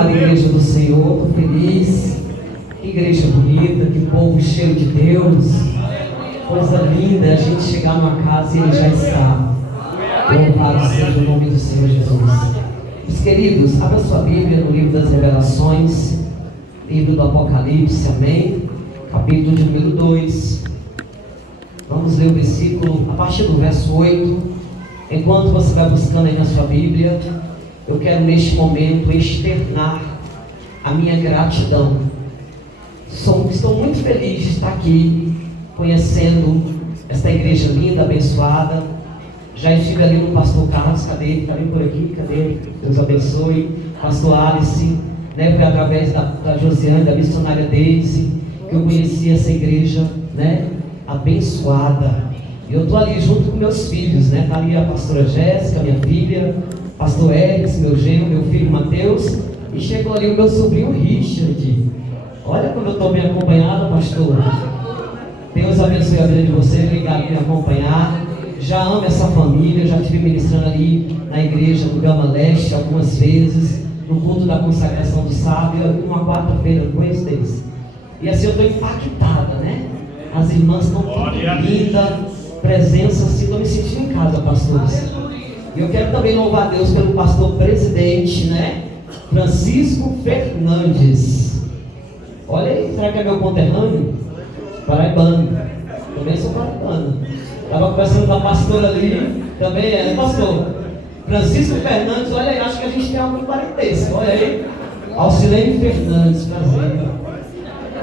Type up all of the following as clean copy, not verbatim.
A igreja do Senhor, estou feliz. Que igreja bonita, que povo cheio de Deus. Coisa linda é a gente chegar numa casa e Ele já está. Louvado seja o nome do Senhor Jesus. Meus queridos, abra sua Bíblia no livro das Revelações, livro do Apocalipse, amém? Capítulo de número 2. Vamos ler o versículo a partir do verso 8. Enquanto você vai buscando aí na sua Bíblia, eu quero neste momento externar a minha gratidão. Estou muito feliz de estar aqui, conhecendo esta igreja linda, abençoada. Já estive ali no pastor Carlos, cadê ele? Está bem por aqui? Cadê ele? Deus abençoe. Pastor Alice, né? Foi através da Josiane, da missionária Daisy, que eu conheci essa igreja, né? Abençoada. E eu estou ali junto com meus filhos, né? Está ali a pastora Jéssica, minha filha, pastor Eric, meu genro, meu filho Mateus, e chegou ali o meu sobrinho Richard. Olha como eu estou bem acompanhado, pastor. Deus abençoe a vida de você, obrigado por me acompanhar. Já amo essa família, já estive ministrando ali na igreja do Gama Leste algumas vezes, no culto da consagração do sábado, uma quarta-feira, não conheço deles. E assim eu estou impactada, né? As irmãs estão muito lindas, presença assim, estou me sentindo em casa, pastores. E eu quero também louvar a Deus pelo pastor presidente, né? Francisco Fernandes. Olha aí, será que é meu conterrâneo? Paraibano. Também sou paraibano. Estava conversando com a pastora ali, também é, pastor? Francisco Fernandes, olha aí, acho que a gente tem algum parentesco, olha aí. Alcilene Fernandes, prazer.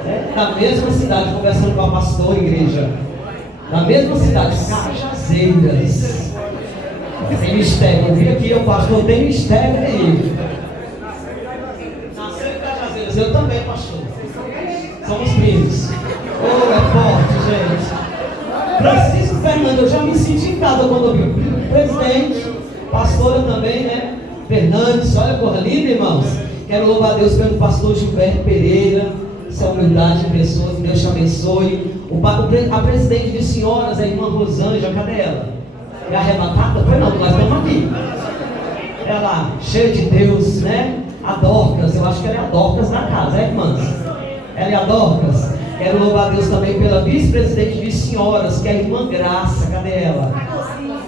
É, da mesma cidade, conversando com a pastora, igreja. Da mesma cidade, Cajazeiras. Tem mistério, eu vi aqui, o pastor tem mistério aí. Nasceu em Cajazeiras, eu também, pastor. Somos primos. Oh, é forte, gente. Francisco Fernando, eu já me senti em casa quando eu vi o presidente, pastora também, né? Fernandes, olha, porra linda, irmãos. Quero louvar a Deus pelo pastor Gilberto Pereira, essa humildade de pessoa, que Deus te abençoe. A presidente de senhoras, a irmã Rosângela, cadê ela? É arrebatada? Foi não, nós estamos aqui. Ela, cheia de Deus, né? A Dorcas, eu acho que ela é a Dorcas da casa, irmãs? Ela é a Dorcas. Quero louvar a Deus também pela vice-presidente de senhoras, que é a irmã Graça, cadê ela?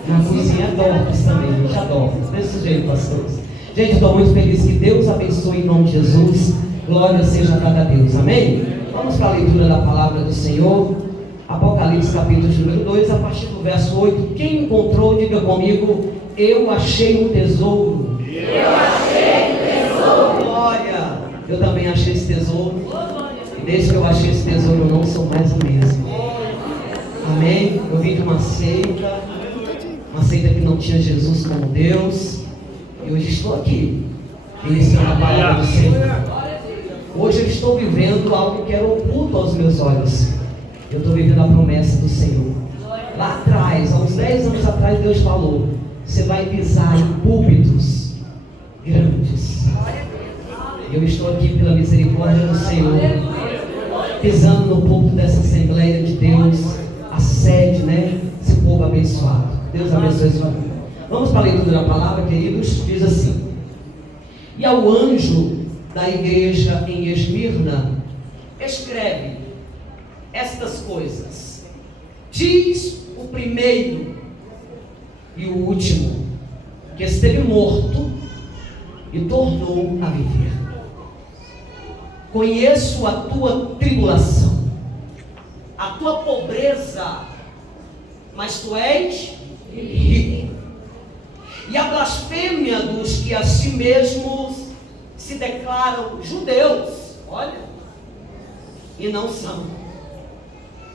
Na cozinha é Dorcas também, gente, a Dorcas, desse jeito, pastores. Gente, estou muito feliz, que Deus abençoe em nome de Jesus, glória seja dada a Deus, amém? Vamos para a leitura da palavra do Senhor, Apocalipse capítulo número 2, a partir do verso 8. Quem encontrou, diga comigo, eu achei um tesouro. Eu achei um tesouro. Glória, eu também achei esse tesouro. Desde que eu achei esse tesouro, eu não sou mais o mesmo. Amém? Eu vim de uma seita que não tinha Jesus como Deus, e hoje estou aqui, iniciando a palavra do Senhor. Hoje eu estou vivendo algo que era oculto aos meus olhos. Eu estou vivendo a promessa do Senhor. Lá atrás, há uns 10 anos atrás, Deus falou: você vai pisar em púlpitos grandes. Eu estou aqui pela misericórdia do Senhor, pisando no púlpito dessa Assembleia de Deus, a sede, né? Esse povo abençoado. Deus abençoe a sua vida. Vamos para a leitura da palavra, queridos. Diz assim: e ao anjo da igreja em Esmirna, escreve estas coisas. Diz o primeiro e o último, que esteve morto e tornou a viver. Conheço a tua tribulação, a tua pobreza, mas tu és rico, e a blasfêmia dos que a si mesmos se declaram judeus, olha, e não são,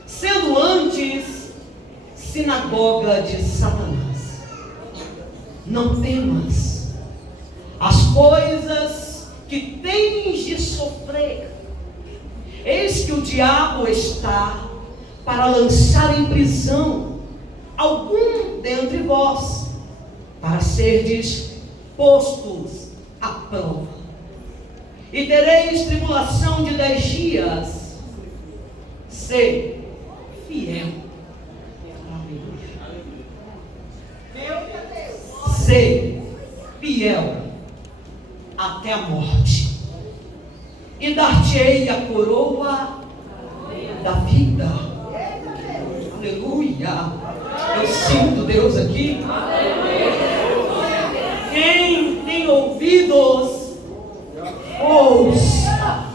sendo antes sinagoga de Satanás. Não temas as coisas que tens de sofrer. Eis que o diabo está para lançar em prisão algum dentre vós, para serdes postos à prova. E tereis tribulação de 10 dias. Sê fiel. Sê fiel até a morte, e dar-te-ei a coroa da vida. Aleluia. Eu sinto Deus aqui. Quem tem ouvidos, ouça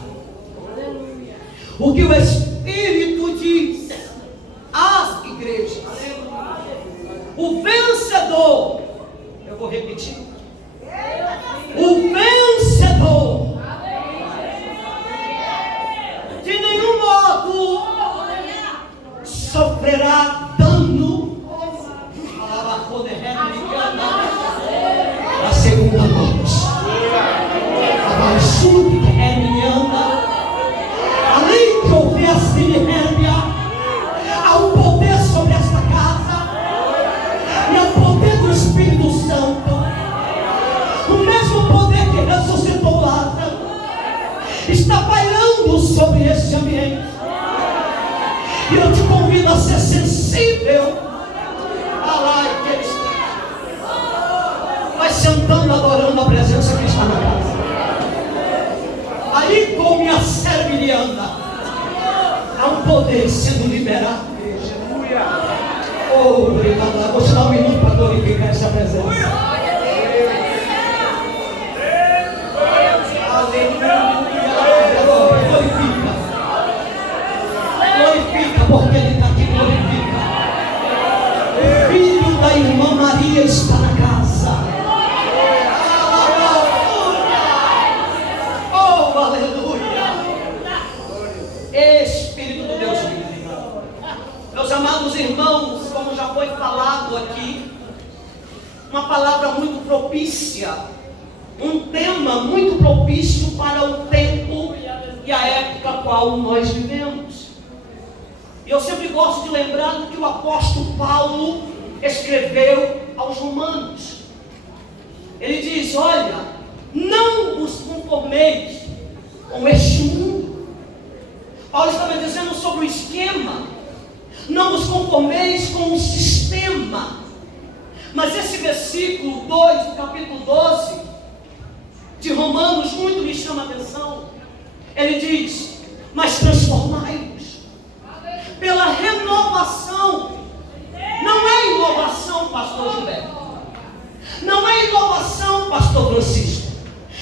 o que o Espírito diz às igrejas. O vencedor, eu vou repetir, o vencedor de nenhum modo sofrerá dano na segunda morte. Além de ouvir a Sirihébia, há um poder sobre esta casa, e é o poder do Espírito Santo, o mesmo poder que ressuscitou Lázaro, está pairando sobre este ambiente. E eu te convido a ser sensível a lá que ele está. Vai sentando, adorando a presença que está na casa. Aí, como a servilhanda, há um poder sendo liberado. Oh, obrigado. Vou te dar um minuto para glorificar essa presença. Glorifica. Glorifica, porque Ele está aqui. Glorifica. O filho da irmã Maria está na casa. Oh, aleluia. Espírito de Deus vive. Meus amados irmãos, como já foi falado aqui, uma palavra muito propícia, um tema muito propício para o tempo e a época a qual nós vivemos. E eu sempre gosto de lembrar do que o apóstolo Paulo escreveu aos Romanos. Ele diz: olha, não vos conformeis com este mundo. Paulo estava dizendo sobre o esquema. Não vos conformeis com o sistema. Mas esse versículo 2 do capítulo 12 de Romanos muito me chama a atenção. Ele diz: mas transformai-vos pela renovação. Não é inovação, pastor Gilberto. Não é inovação, pastor Francisco.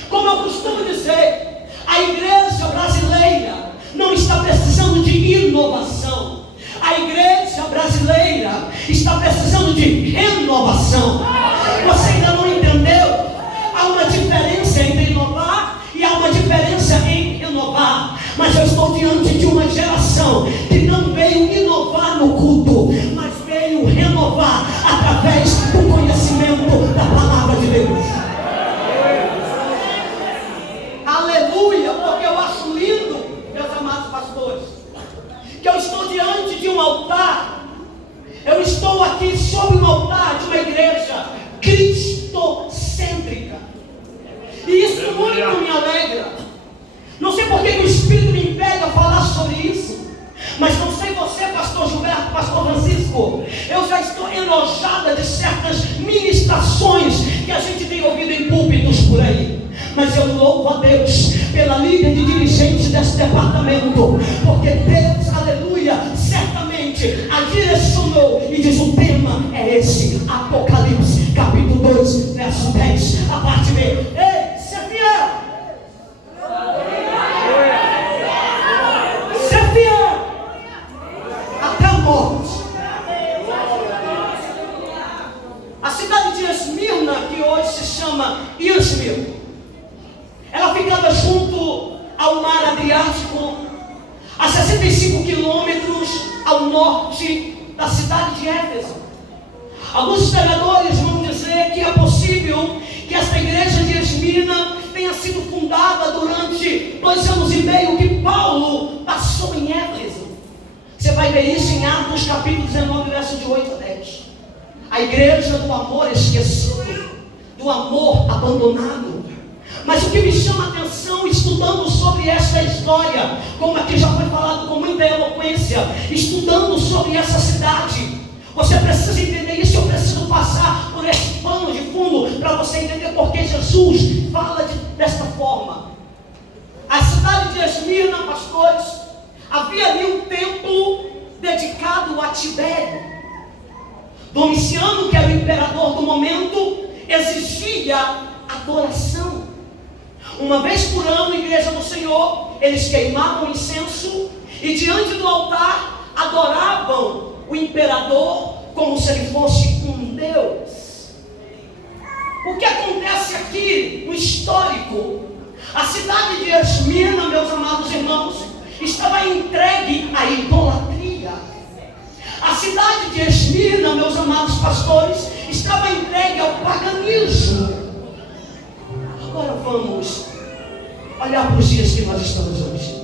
Como eu costumo dizer, a igreja brasileira não está precisando de inovação. A igreja brasileira está precisando de renovação. Você ainda não entendeu? Há uma diferença entre inovar e há uma diferença em renovar. Mas eu estou diante de uma geração que não veio inovar no culto, mas veio renovar através do conhecimento da palavra de Deus. Aleluia, porque eu acho lindo, meus amados pastores, que eu estou diante de um altar. Eu estou aqui sobre um altar de uma igreja cristocêntrica. E isso muito me alegra. Não sei por que o Espírito me impede a falar sobre isso. Mas não sei você, pastor Gilberto, pastor Francisco, eu já estou enojada de certas ministrações que a gente tem ouvido em púlpitos por aí. Mas eu louvo a Deus pela líder de dirigentes desse departamento, porque Deus, aleluia, certamente a direcionou e diz: o tema é esse, Apocalipse, capítulo 2, verso 10, a parte B. Ei, ser fiel! Ser fiel! Até a morte. A cidade de Esmirna, que hoje se chama Izmir, ela ficava junto ao mar Adriático, a 65 quilômetros ao norte da cidade de Éfeso. Alguns historiadores vão dizer que é possível que esta igreja de Esmirna tenha sido fundada durante 2 anos e meio que Paulo passou em Éfeso. Você vai ver isso em Atos capítulo 19, verso de 8 a 10. A igreja do amor esquecido, do amor abandonado. Mas o que me chama a atenção, estudando sobre esta história, como aqui já foi falado com muita eloquência, estudando sobre essa cidade, você precisa entender isso. Eu preciso passar por esse pano de fundo para você entender porque Jesus fala desta forma. A cidade de cativeiro. Domiciano, que era o imperador do momento, exigia adoração. Uma vez por ano, igreja do Senhor, eles queimavam incenso e diante do altar adoravam o imperador como se ele fosse um Deus. O que acontece aqui no histórico? A cidade de Esmirna, meus amados irmãos, estava entregue à idolatria. A cidade de Esmirna, meus amados pastores, estava entregue ao paganismo. Agora vamos olhar para os dias que nós estamos hoje.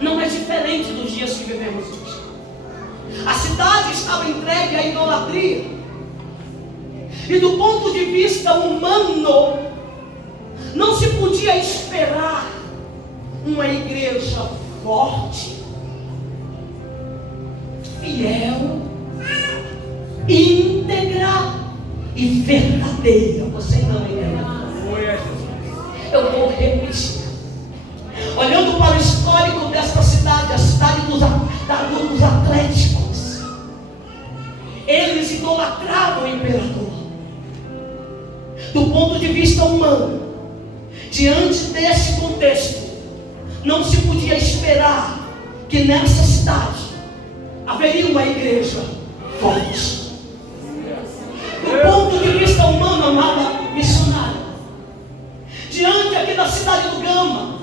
Não é diferente dos dias que vivemos hoje. A cidade estava entregue à idolatria. E do ponto de vista humano, não se podia esperar uma igreja forte, fiel, íntegra e verdadeira. Você não entendeu? Eu vou repetir. Olhando para o histórico desta cidade, a cidade dos atléticos, eles idolatravam o imperador. Do ponto de vista humano, diante desse contexto, não se podia esperar que nessa cidade haveria uma igreja forte. Do ponto de vista humano, amada missionária, diante aqui da cidade do Gama,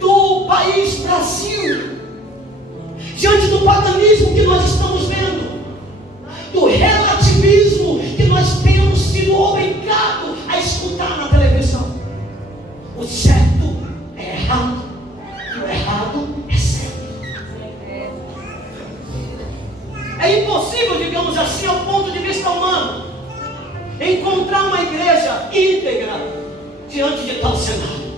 do país Brasil, diante do paganismo que nós estamos vendo, do relativismo que nós temos sido obrigados a escutar na televisão, o certo é errado e o errado é certo. É impossível, digamos assim, ao ponto de vista humano, encontrar uma igreja íntegra diante de tal cenário.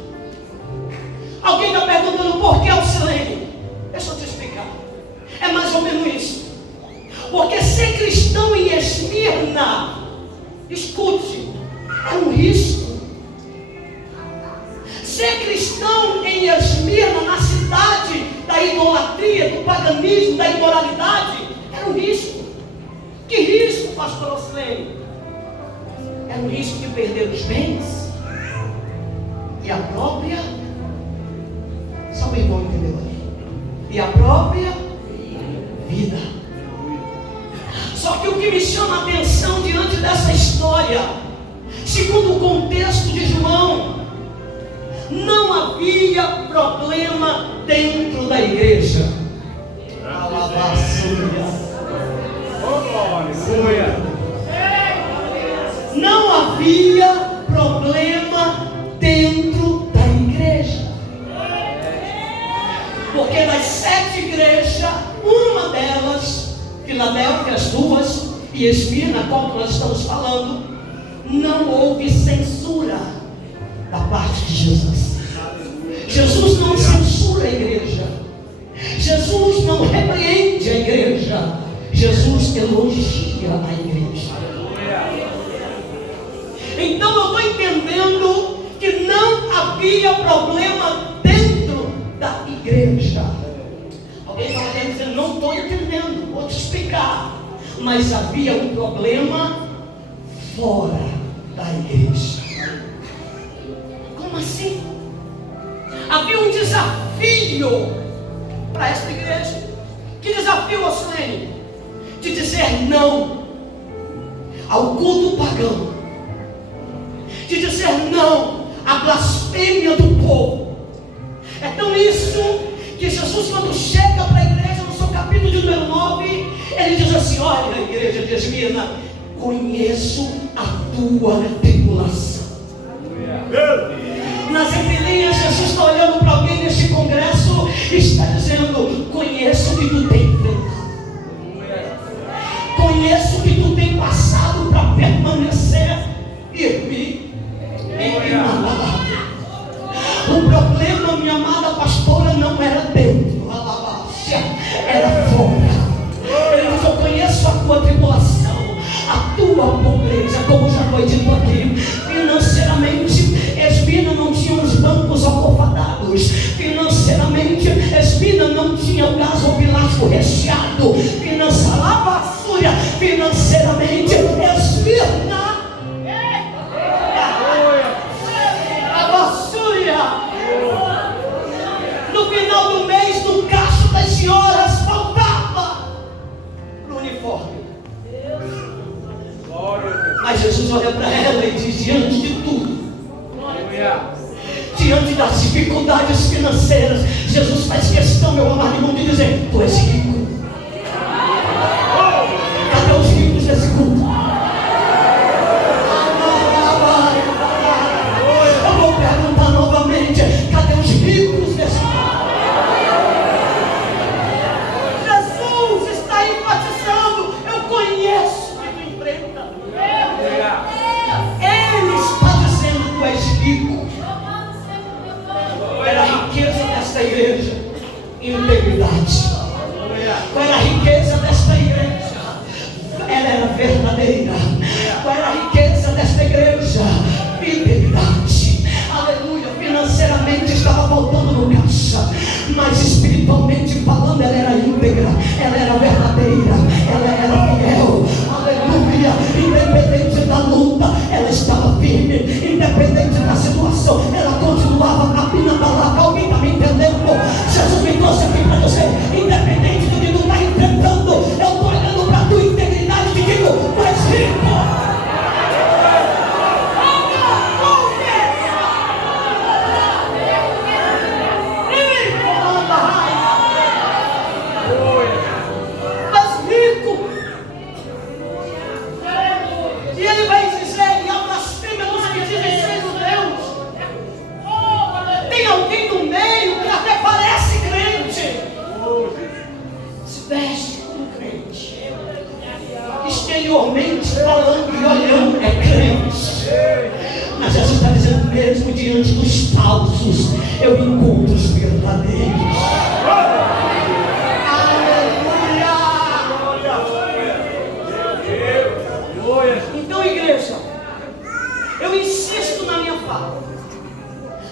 Alguém está perguntando por que Alcilene? Deixa eu te explicar. É mais ou menos isso. Porque ser cristão em Esmirna, escute, é um risco. Ser cristão em Esmirna, na cidade da idolatria, do paganismo, da imoralidade, era um risco. Que risco, pastor Alcilene? Era um risco de perder os bens e a própria, só o irmão entendeu ali, e a própria vida. Só que o que me chama a atenção diante dessa história, segundo o contexto de João, não havia problema dentro da igreja. Não havia problema dentro da igreja. Porque das 7 igrejas, uma delas, Filadélfia, as 2 e Esmirna, qual que nós estamos falando, não houve censura da parte de Jesus. Jesus não censura a igreja. Jesus não repreende a igreja. Jesus elogia a igreja. Então eu estou entendendo que não havia problema dentro da igreja. Alguém está dizendo, não estou entendendo, vou te explicar. Mas havia um problema fora da igreja. Como assim? Havia um desafio para esta igreja. Que desafio, Alcilene? De dizer não ao culto pagão, de dizer não à blasfêmia do povo. É tão isso que Jesus, quando chega para a igreja, no seu capítulo de número 9, ele diz assim: olha, a igreja de Esmirna, conheço a tua tribulação. Nas entrelinhas, Jesus está olhando para alguém neste congresso e está dizendo: conheço o que tu tem enfrentado, conheço o que tu tem passado para permanecer firme e inabalável. O problema, minha amada pastora, não era dentro, era fora. Ele diz: eu conheço a tua tribulação, a tua pobreza, como já foi dito aqui. Financeiramente, Esmirna não tinha os bancos almofadados. Financeiramente, Esmirna não tinha o gasopilástico Jesus olha para ela e diz: diante de tudo, diante das dificuldades financeiras, Jesus faz questão, meu amado irmão, de dizer: tu és rico. Cadê os ricos desse culto? Eu vou perguntar novamente: cadê os ricos desse culto? Jesus está enfatizando: eu conheço o que tu enfrenta. Ele está dizendo: tu és rico. Qual era a riqueza desta igreja? Integridade. Qual era a riqueza desta igreja? Ela era verdadeira. Qual era a riqueza desta igreja? Fidelidade. Aleluia. Financeiramente estava faltando no caixa, mas espiritualmente falando, ela era íntegra, ela era verdadeira, ela era fiel. Aleluia. Independente da luta, ela estava firme. Independente da situação, ela continuava caminhando lá. Alguém está me entendendo? Jesus me trouxe aqui para dizer: independente do que tu está enfrentando, eu estou olhando para a tua integridade e te digo: tu és rico. E ele vai dizer: e a blasfêmia dos que dizem ser o Deus. Tem alguém no meio que até parece crente, se veste como crente, exteriormente falando e olhando é crente, mas Jesus está dizendo: mesmo diante dos falsos, eu encontro os verdadeiros. Então, igreja, eu insisto na minha fala: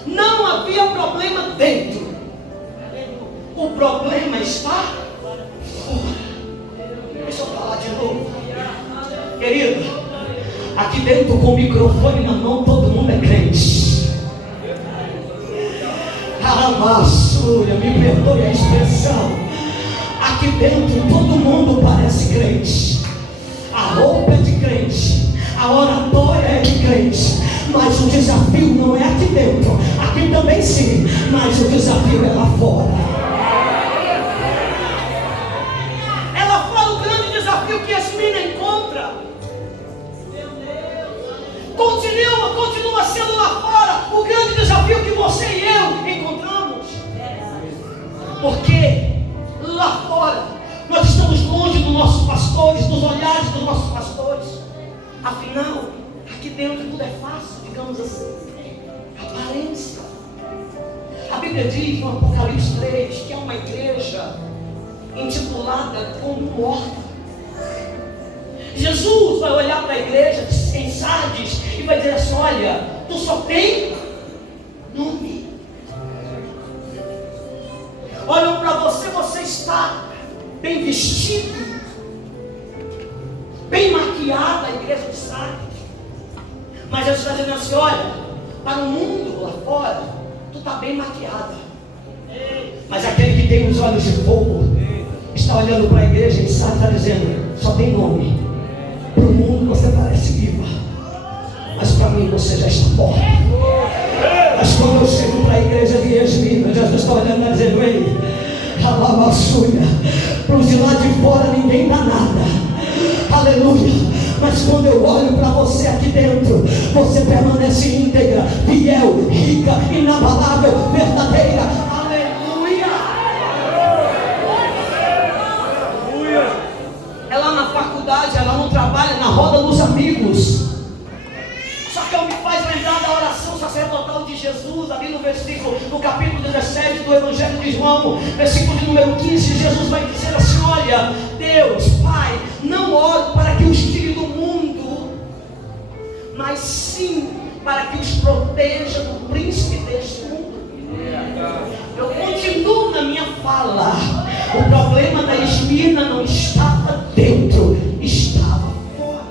não havia problema dentro, o problema está fora. Deixa eu falar de novo, querido. Aqui dentro, com o microfone na mão, todo mundo é crente. Amassura, me perdoe a expressão. Aqui dentro, todo mundo parece crente. A roupa é de crente, a oratória é de crente, mas o desafio não é aqui dentro. Aqui também sim, mas o desafio é lá fora. É lá fora o grande desafio que Yasmina encontra. Continua sendo lá fora o grande desafio que você e eu encontramos. Porque lá fora nós estamos longe dos nossos pastores, dos olhares dos nossos pastores. Afinal, aqui dentro tudo é fácil, digamos assim. Aparência. A Bíblia diz no Apocalipse 3 que é uma igreja intitulada como morta. Jesus vai olhar para a igreja em Sardes e vai dizer assim: olha, tu só tem nome. Olham para você, você está bem vestido, bem maquiada, a igreja de Sardes. Mas Jesus está dizendo assim: olha, para o mundo lá fora, tu está bem maquiada. Mas aquele que tem os olhos de fogo está olhando para a igreja em Sardes e está dizendo: só tem nome. Para o mundo você parece viva, mas para mim você já está morta. Mas quando eu chego para a igreja de Yasmina, Jesus está olhando e dizendo: ei, alabaçuia, para os de lá de fora ninguém dá nada, aleluia. Mas quando eu olho para você aqui dentro, você permanece íntegra, fiel, rica, inabalável, verdadeira, aleluia. É lá na faculdade, é lá no trabalho, na roda dos amigos. Só que me faz lembrar da oração sacerdotal de Jesus, ali no capítulo 17 do Evangelho de João, versículo de número 15. Jesus vai dizer assim: olha, Deus, Pai, não oro para que os tire do mundo, mas sim para que os proteja do príncipe deste mundo. Eu continuo na minha fala: o problema da Yasmina não estava dentro, estava fora.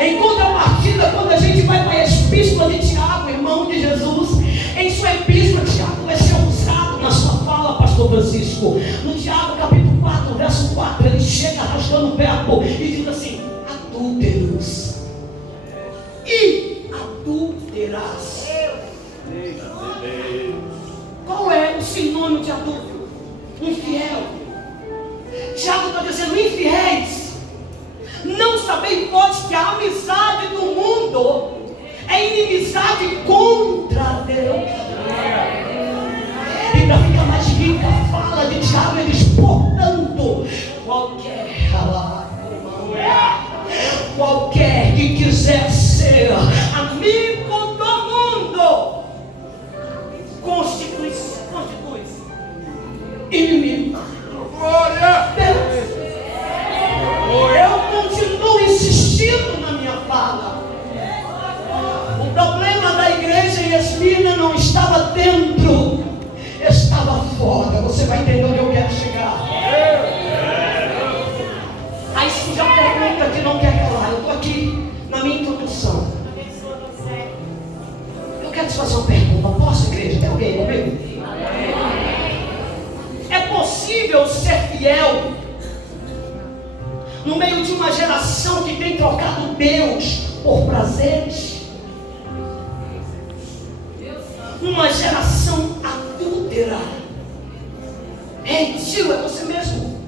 Em contrapartida, quando a gente vai para a epístola de Tiago, irmão de Jesus, em sua epístola, Tiago vai ser usado na sua fala, pastor Francisco. No Tiago capítulo 4, verso 4, ele chega arrastando o verbo e diz assim: adúlteros. Qual é o sinônimo de adúltero? Infiel. Tiago está dizendo: infiéis, não sabeis vós que a amizade do mundo é inimizade contra Deus. E para ficar mais rica, fala de Tiago, ele diz: portanto, qualquer que quiser ser amigo do mundo constitui-se inimigo. Eu continuo insistindo na minha fala. O problema da igreja em Esmirna não estava dentro, estava fora. Você vai entender onde eu quero chegar. Aí surge a pergunta que não quer calar. Eu estou aqui na minha introdução. Eu quero te fazer uma pergunta. Posso, igreja? Tem alguém comigo? É possível ser fiel no meio de uma geração que tem trocado Deus por prazeres? Uma geração adúltera. Tio, é você mesmo.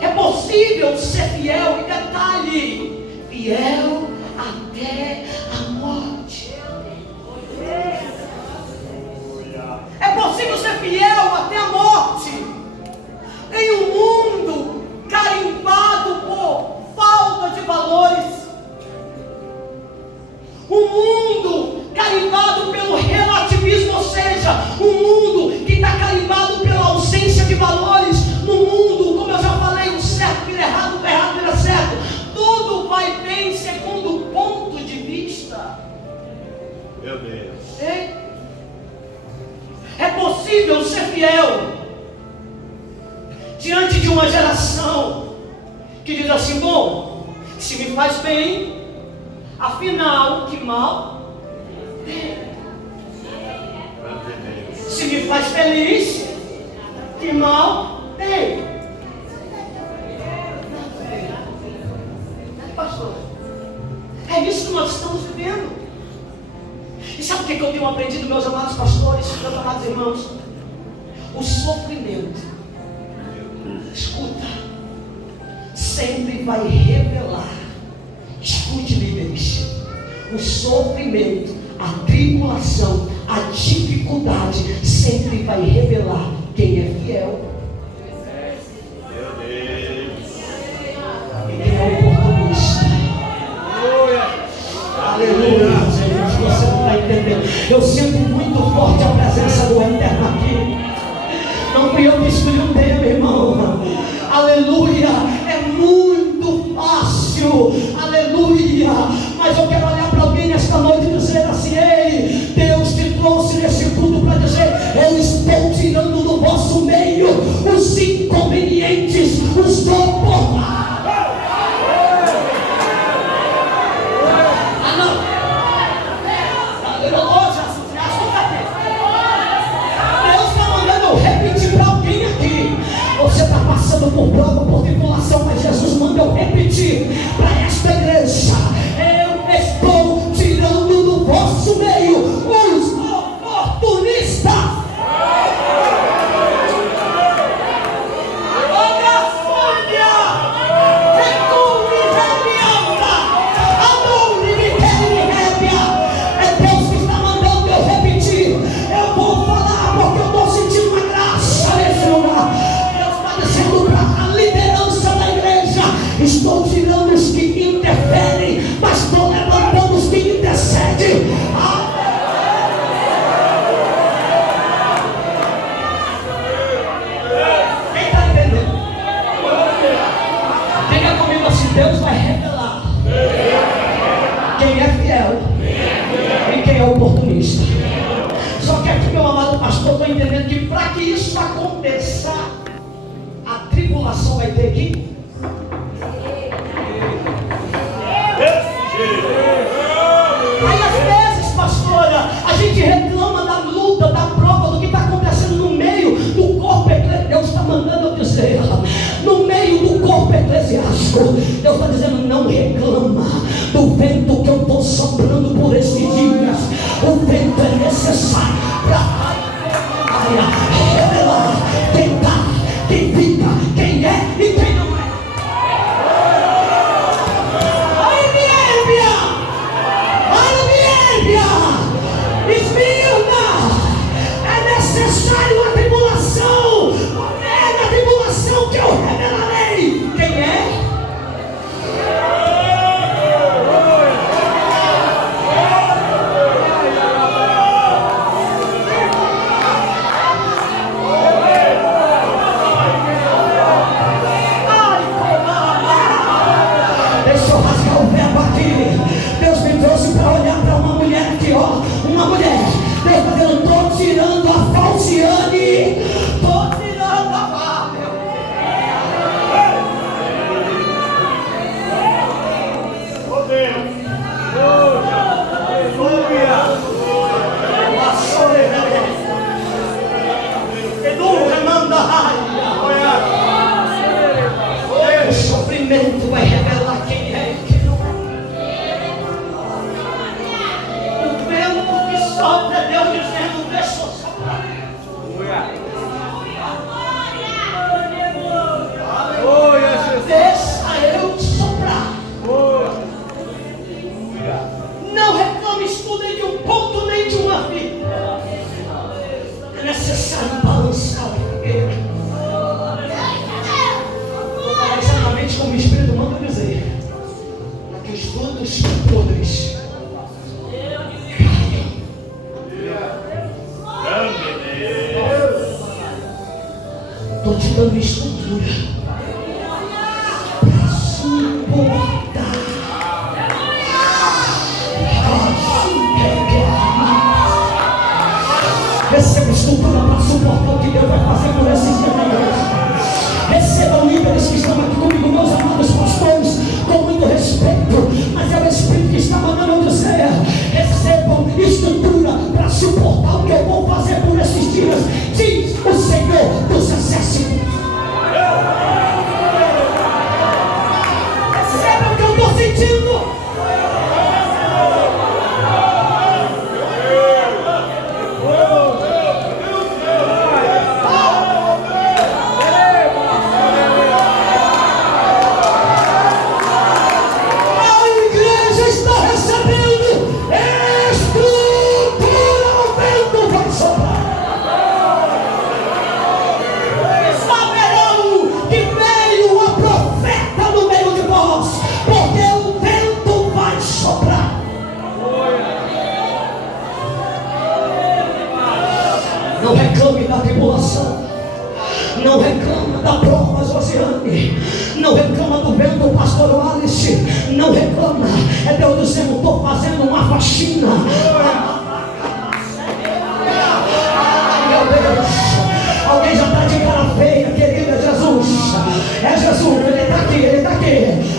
É possível ser fiel, e detalhe, fiel até a morte. É possível ser fiel até a morte em um mundo carimbado por falta de valores, um mundo carimbado pelo relativismo, ou seja, um mundo que está carimbado pela ausência de valores. No mundo, como eu já falei, o certo vira errado, o errado vira certo, tudo vai bem segundo o ponto de vista. Meu Deus. É possível ser fiel diante de uma geração que diz assim: bom, se me faz bem, afinal, que mal tem? Se me faz feliz, que mal tem? Pastor, é isso que nós estamos vivendo. E sabe o que eu tenho aprendido, meus amados pastores, meus amados irmãos? O sofrimento, escuta, sempre vai revelar. Escute, líderes. O sofrimento, a tribulação, a dificuldade sempre vai revelar quem é fiel e quem é oportunista. Aleluia, gente, você não está entendendo. Eu sinto muito forte a presença do Eterno aqui. Não fui eu que escolhi o tema, irmão. Aleluia, é muito fácil. Aleluia, mas eu quero olhar para alguém nesta noite e dizer assim: ei, Deus te trouxe nesse culto para dizer: eu estou tirando do vosso meio os inconvenientes, os dois. Você está passando por prova, por tribulação, mas Jesus manda eu repetir para esta igreja: eu estou tirando do vosso meio os oportunistas. Olha a folha, é Deus que está mandando eu repetir. Eu vou falar porque eu estou sentindo uma graça nesse lugar. Para a liderança da igreja, estou tirando os que interferem, mas estou levantando os que intercedem. Quem está entendendo? Diga comigo assim: Deus vai revelar quem é fiel e quem é oportunista. Só que aqui, meu amado pastor, estou entendendo que para que isso aconteça, a tribulação vai ter que. Aí às vezes, pastora, a gente reclama da luta, da prova, do que está acontecendo no meio do corpo eclesiástico. Deus está mandando eu dizer: no meio do corpo eclesiástico, Deus está dizendo: não reclama do vento que eu estou soprando por esses dias. O vento é necessário. necessário a tribulação, porém é na tribulação que eu revelarei quem é. Deixa eu rasgar o verbo aqui. Deus me trouxe para olhar para uma mulher aqui, ó. Uma mulher. Deus está dizendo, estou tirando a falciane. Estou tirando a Bábel. Oh Deus! Aleluia! O sofrimento vai revelar quem é e quem não é. O vento que sopra é Deus dizendo, deixa eu soprar. Deixa eu soprar. Não reclame isso nem de um ponto nem de uma vida. É necessário balançar o fogueiro. Exatamente como o Espírito manda dizer, para que os frutos podres caiam. Estou te dando estrutura para suportar. Receba estrutura para suportar o que Deus vai fazer por esses dias na igreja. Recebam líderes que estão aqui comigo, meus amados pastores, com muito respeito, mas é o Espírito que está mandando eu dizer: recebam estrutura para suportar o que eu vou fazer por esses dias, diz o Senhor dos Exércitos. Recebam o que eu estou sentindo. Não reclame da tribulação, não reclama da prova, Josiane, não reclama do vento, pastor Alice, não reclama. É Deus dizendo, estou fazendo uma faxina. Meu Deus, alguém já está de cara feia, querida. Jesus, é Jesus, Ele está aqui, Ele está aqui.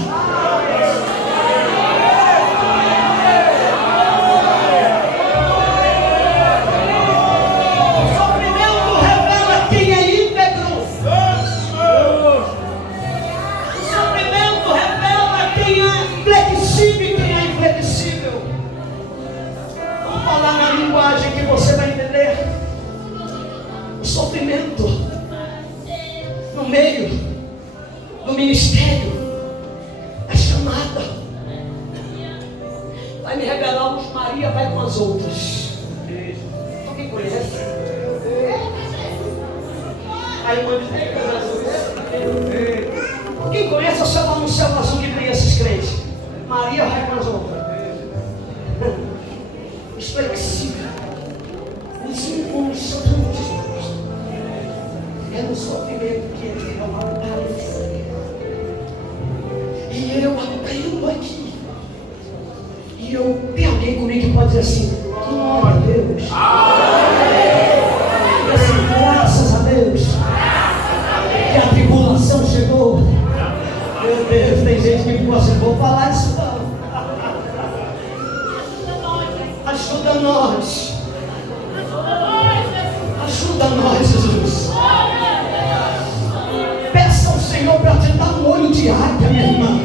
Que você vai entender. O sofrimento no meio do ministério, a chamada vai me revelar onde Maria vai com as outras. Alguém conhece? A irmã de quem conhece o céu no céu azul que tem esses crentes? Maria vai com as outras. Os flexíveis, os inconstantes, é no sofrimento que ele é uma aparência. E eu aprendo aqui. E eu tenho alguém comigo que pode dizer assim: glória a Deus. E assim, graças a Deus. Que a tribulação chegou. Meu Deus, tem gente que gosta, vou falar isso não. Ajuda nós. Ajuda nós, Jesus. Peça ao Senhor para te dar um olho de águia, minha irmã.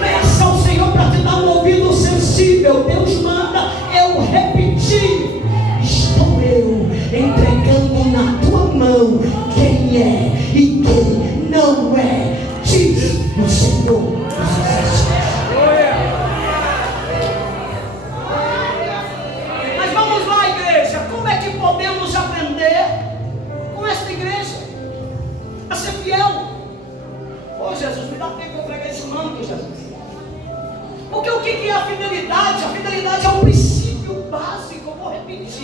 Peça ao Senhor para te dar um ouvido sensível. Deus manda eu repetir. Estou eu entregando na tua mão quem é e quem não é, diz o Senhor. Mas vamos lá, igreja. Como é que podemos aprender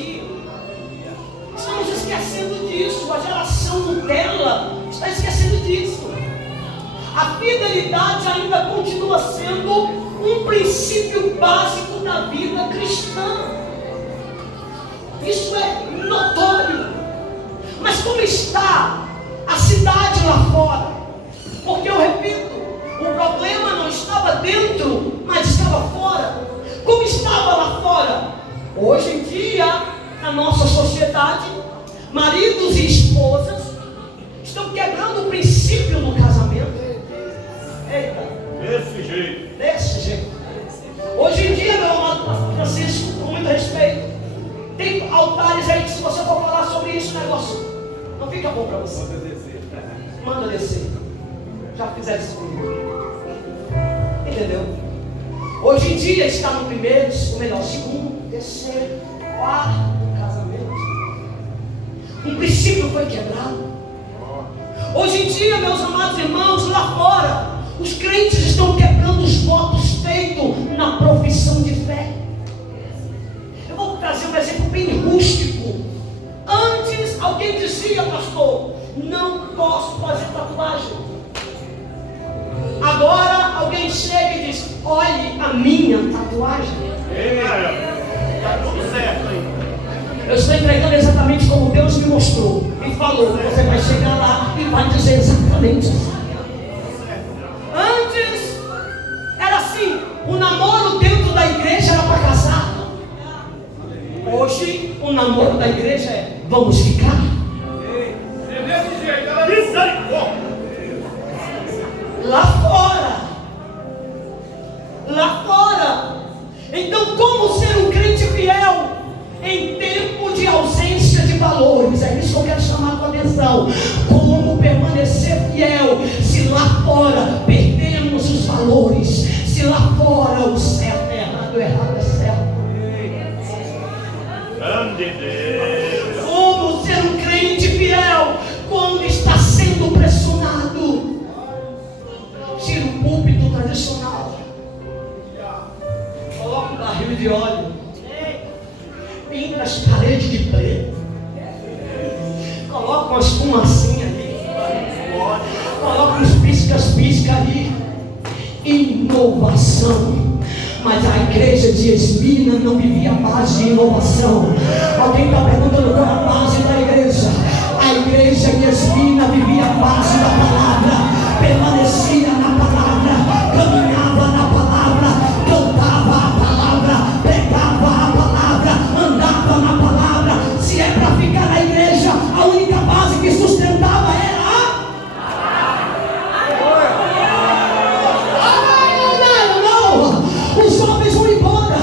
si. Estamos esquecendo disso. A geração Nutella está esquecendo disso. A fidelidade ainda continua sendo um princípio básico da vida cristã. Isso é notório. Mas como está a cidade lá fora? Porque eu repito, o problema não estava dentro, mas estava fora. Como estava lá fora? Hoje em dia, na nossa sociedade, maridos e esposas estão quebrando o princípio do casamento. Eita! Desse jeito. Hoje em dia, meu amado pastor Francisco, com muito respeito, tem altares aí que, se você for falar sobre isso, negócio não fica bom para você. Manda descer. Já fizeram isso comigo. Entendeu? Hoje em dia está no primeiro, ou melhor, segundo, terceiro, quarto casamento. Um princípio foi quebrado. Hoje em dia, meus amados irmãos, lá fora, os crentes estão quebrando os votos feitos na profissão de fé. Eu vou trazer um exemplo bem rústico. Antes, alguém dizia, pastor, não posso fazer tatuagem. Agora, alguém chega e diz, olhe a minha tatuagem. Está tudo certo aí. Eu estou entregando exatamente como Deus me mostrou e falou. Você vai chegar lá e vai dizer exatamente assim. Antes era assim, o namoro dentro da igreja era para casar. Hoje o namoro da igreja é vamos ficar. Lá fora. Então, como ser um crente fiel em tempo de ausência de valores? É isso que eu quero chamar a tua atenção. Como permanecer fiel se lá fora perdemos os valores? Se lá fora o certo é errado, o errado é certo. Grande Deus. Como ser um crente fiel quando está sendo pressionado? Tira o púlpito tradicional, coloca um barril de óleo, pinta as paredes de preto, coloca umas fumacinhas ali, coloca uns piscas-pisca ali. Inovação. Mas a igreja de Esmirna não vivia a base de inovação. Alguém está perguntando qual é a base da igreja? A igreja de Esmirna vivia a base da palavra, permanecia na palavra, caminhava na palavra, cantava a palavra, pregava a palavra, andava na palavra. Se é para ficar na igreja, a única base que sustentava era a os jovens vão embora,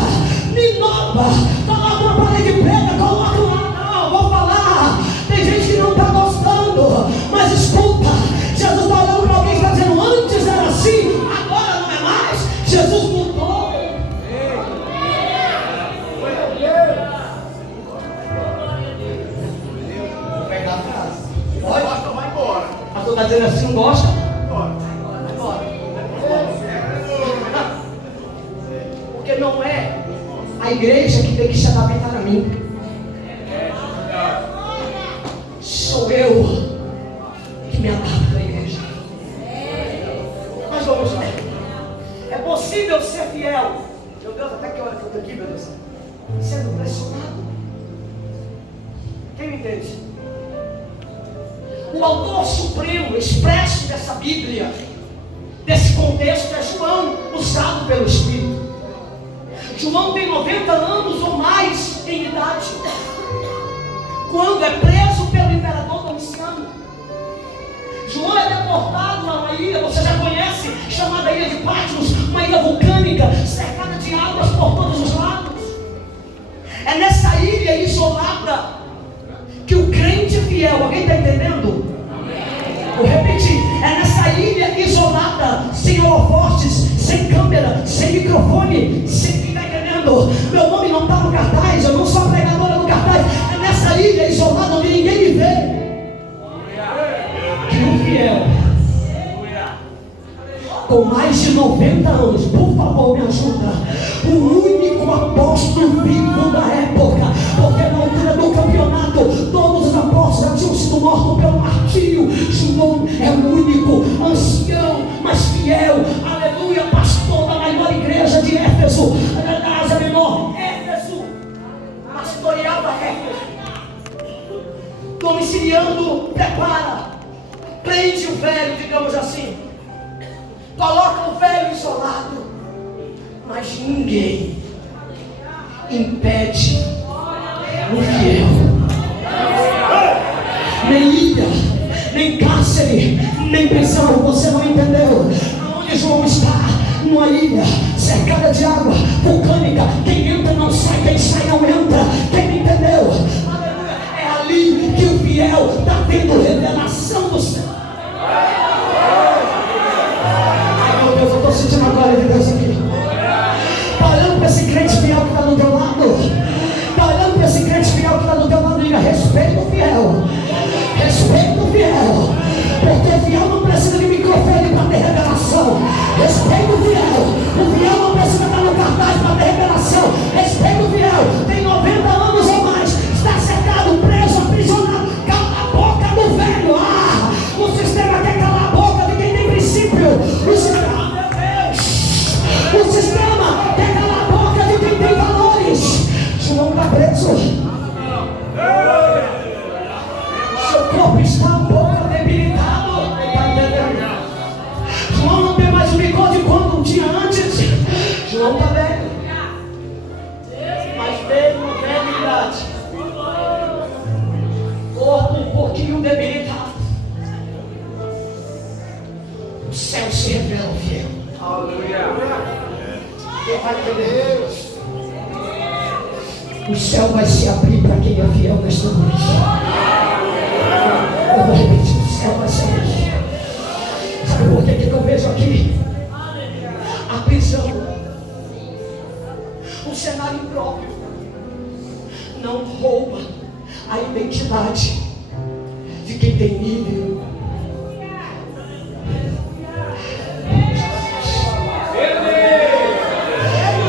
me inova, coloca uma parede preta, coloca lá, não, vou falar. Tem gente que não está gostando, mas escuta, Jesus está olhando para alguém e está dizendo, antes era assim, agora não é mais. Jesus mudou. Vou pegar a frase. Pode? Vai embora. Mas tu está dizendo assim, não gosta? Porque não é a igreja que tem que se adaptar a mim. Sou eu que me adapto à igreja. Mas vamos lá. É possível ser fiel. Meu Deus, até que hora que eu estou aqui, meu Deus? Sendo pressionado. Quem me entende? O autor supremo, expresso dessa Bíblia, desse contexto, é João, usado pelo Espírito. João tem 90 anos ou mais em idade, quando é preso pelo imperador Domiciano. João é deportado a uma ilha, você já conhece, chamada Ilha de Patmos, uma ilha vulcânica, cercada de águas por todos os lados. É nessa ilha isolada que o crente fiel, alguém está entendendo? Vou repetir, é nessa ilha isolada, sem holofotes, sem câmera, sem microfone, sem... Meu nome não está no cartaz, eu não sou a pregadora do cartaz. É nessa ilha isolada onde ninguém me vê que o fiel, com mais de 90 anos, por favor me ajuda, o único apóstolo vivo da época, porque não João é o único ancião, mas fiel, aleluia, pastor da maior igreja de Éfeso, da Ásia Menor, Éfeso, pastoreava Éfeso, domiciliando, prepara, prende o velho, digamos assim, coloca o velho isolado, mas ninguém impede o fiel, nem ilha, nem cárcere, nem prisão. Você não entendeu? Aonde João está? Numa ilha cercada de água vulcânica. Quem entra não sai, quem sai não entra. Quem me entendeu? Aleluia. É ali que o fiel está tendo revelação do céu. Ai meu Deus, eu estou sentindo a glória de Deus aqui. Está olhando para esse crente fiel que está do teu lado? Está olhando para esse crente fiel que está do teu lado? Diga: respeita o fiel. Respeita o fiel, porque o fiel não precisa de microfone para ter revelação. Respeita o fiel não precisa estar no cartaz para ter revelação. Respeita o fiel, tem 90 anos ou mais, está cercado, preso, aprisionado. Cala a boca do velho. O sistema quer calar a boca de quem tem princípio. O sistema quer calar a boca de quem tem valores. João está preso. O corpo está um pouco debilitado. Está entendendo? João não tem mais o bigode quanto tinha antes. João está velho, mas veio uma velha idade. Corpo um pouquinho debilitado. O céu se revela fiel. Quem vai entender? O céu vai se abrir para quem é fiel nesta noite. Eu vou repetir: o céu vai se abrir. Sabe por que eu vejo aqui? A prisão, um cenário próprio, não rouba a identidade de quem tem nível.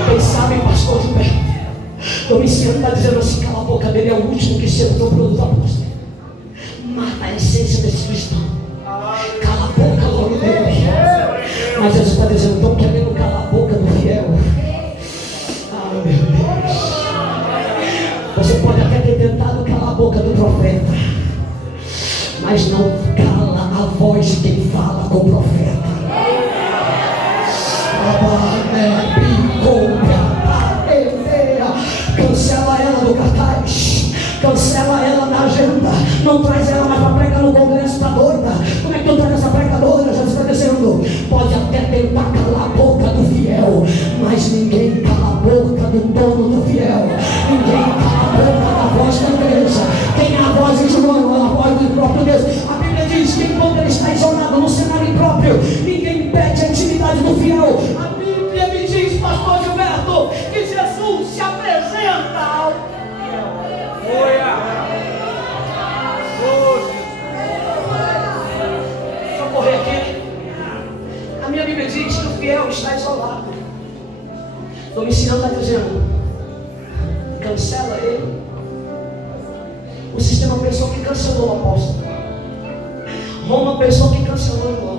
Quem sabe, pastor Gilberto, Domiciano está dizendo assim: cala a boca dele, é o último que chega no produto apóstolo. Mata a essência desse cristão. Cala a boca logo dele. Mas Jesus está dizendo: estão querendo calar a boca do fiel. Meu Deus. Você pode até ter tentado calar a boca do profeta, mas não cala a voz de quem fala com o profeta. Cancela ela do cartaz, cancela ela da agenda, não traz ela mais para pregar no congresso. Está doida? Como é que eu trago essa pregadora? Jesus está dizendo: pode até tentar calar a boca do fiel, mas ninguém cala a boca do dono do fiel. Ninguém cala a boca da voz da igreja. Quem é a voz de João? É a voz do próprio Deus. A Bíblia diz que enquanto ele está isolado no cenário impróprio, ninguém impede a intimidade do fiel. A Bíblia me diz, pastor Gilberto, que Jesus se apresenta ao fiel. Deixa eu correr aqui. A minha Bíblia diz que o fiel está isolado. Domiciano está dizendo: cancela ele. O sistema pensou que cancelou o apóstolo. Roma pensou que cancelou o irmão.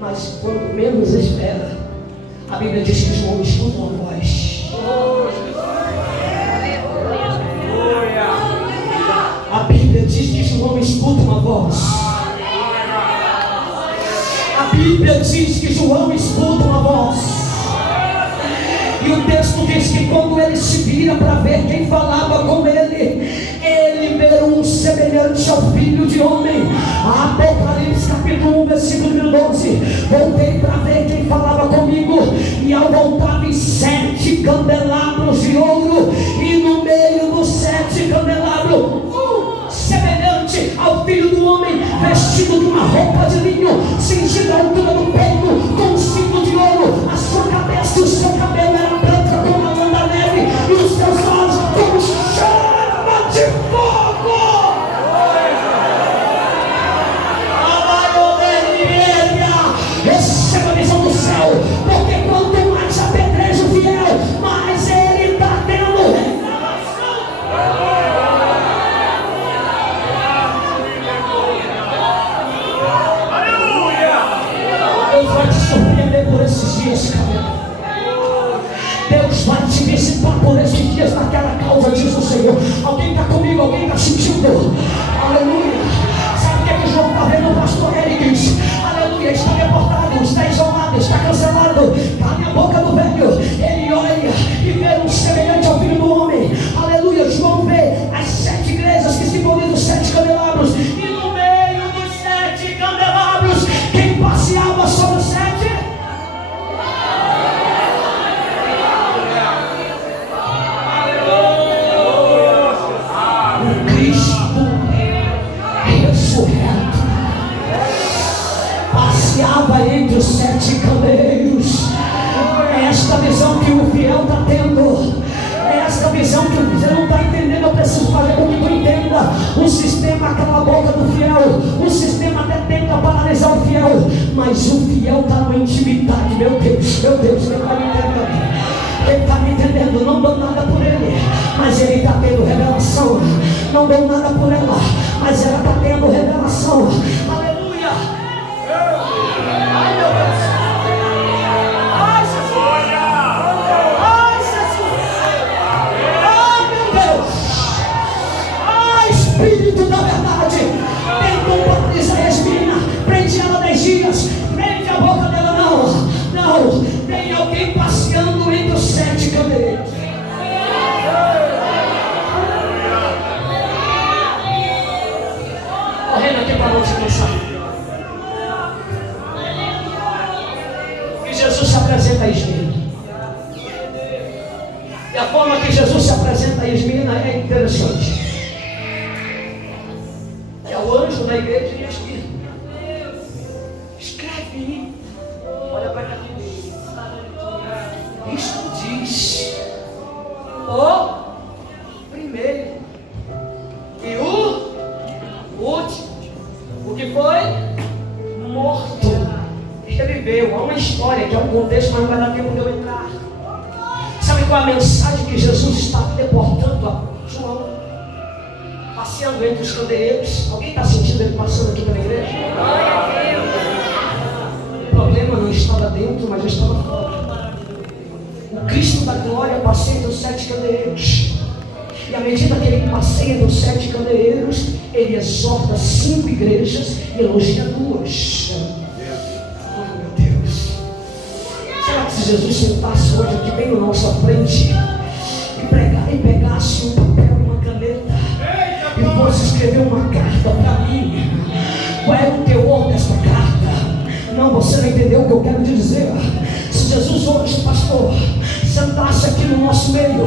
Mas quando menos espera, a Bíblia diz que João escuta uma voz. A Bíblia diz que João escuta uma voz. A Bíblia diz que João escuta uma voz. E o texto diz que quando ele se vira para ver quem falava com ele, ele vê um semelhante ao Filho de Homem. Apocalipse capítulo 1, versículo 12. Voltei para ver quem falava comigo, e ao voltar vi 7 candelabros de ouro, e no meio dos 7 candelabros semelhante ao Filho do Homem, vestido de uma roupa de linho, cingido à altura do peito, com um cinto de ouro. A sua cabeça e o seu cabelo era branca como a lã da neve, e os seus olhos como chama de fogo. Receba a visão do céu, porque quanto mais apedreja o fiel, mais ele está tendo revelação. participar por esses dias daquela causa, diz o Senhor. Alguém está comigo, alguém está sentindo? Aleluia. Sabe o que é que João está vendo? O pastor Eric diz: aleluia, está deportado, está isolado, está cancelado. Cale a boca do velho. Ele olha e vê um semelhante ao Filho do Homem. Aleluia. João vê as 7 igrejas que simbolizam os 7 candelabros. E no meio dos 7 candelabros, quem passeava sobre os 7? O Cristo ressurreto passeava entre os 7 candeeiros. É esta visão que o fiel está tendo. É esta visão que você não está entendendo. Eu preciso fazer com que tu entenda. O sistema cala a boca do fiel. O sistema até tenta paralisar o fiel, mas o fiel está na intimidade. Meu Deus, ele está me entendendo. Ele está me entendendo. Não dou nada por ele, mas ele está tendo revelação. Não dou nada por ela, mas ela está tendo revelação. Aleluia. Ai, meu Deus. Ai, Jesus. Ai, Jesus. Ai, meu Deus. Ai, Espírito da verdade. Tentou batizar Yasmina. Prende ela 10 dias. Prende a boca dela. Não. Tem alguém passeando entre os 7 candeeiros. Correndo aqui para onde pensar. E Jesus se apresenta a Yasmina. E a forma que Jesus se apresenta a Yasmina é interessante. É o anjo da igreja de Yasmina. Escreve. Olha para cá. Isto diz o primeiro e o último. O que foi? Morto. Reviveu. Há uma história que é um contexto, mas não vai dar tempo de eu entrar. Sabe qual é a mensagem que Jesus está deportando a João? Passeando entre os candeeiros. Alguém está sentindo ele passando aqui pela igreja? O problema não estava dentro, mas já estava fora. O Cristo da glória passeia entre os 7 candeeiros. E à medida que ele passeia entre os 7 candeeiros, ele exorta 5 igrejas e elogia 2. Oh, meu Deus. Será que se Jesus sentasse hoje aqui bem na nossa frente e pegasse um papel e uma caneta e fosse escrever uma carta para mim, qual é o teor desta carta? Não, você não entendeu o que eu quero te dizer. Se Jesus hoje, pastor, sentasse aqui no nosso meio,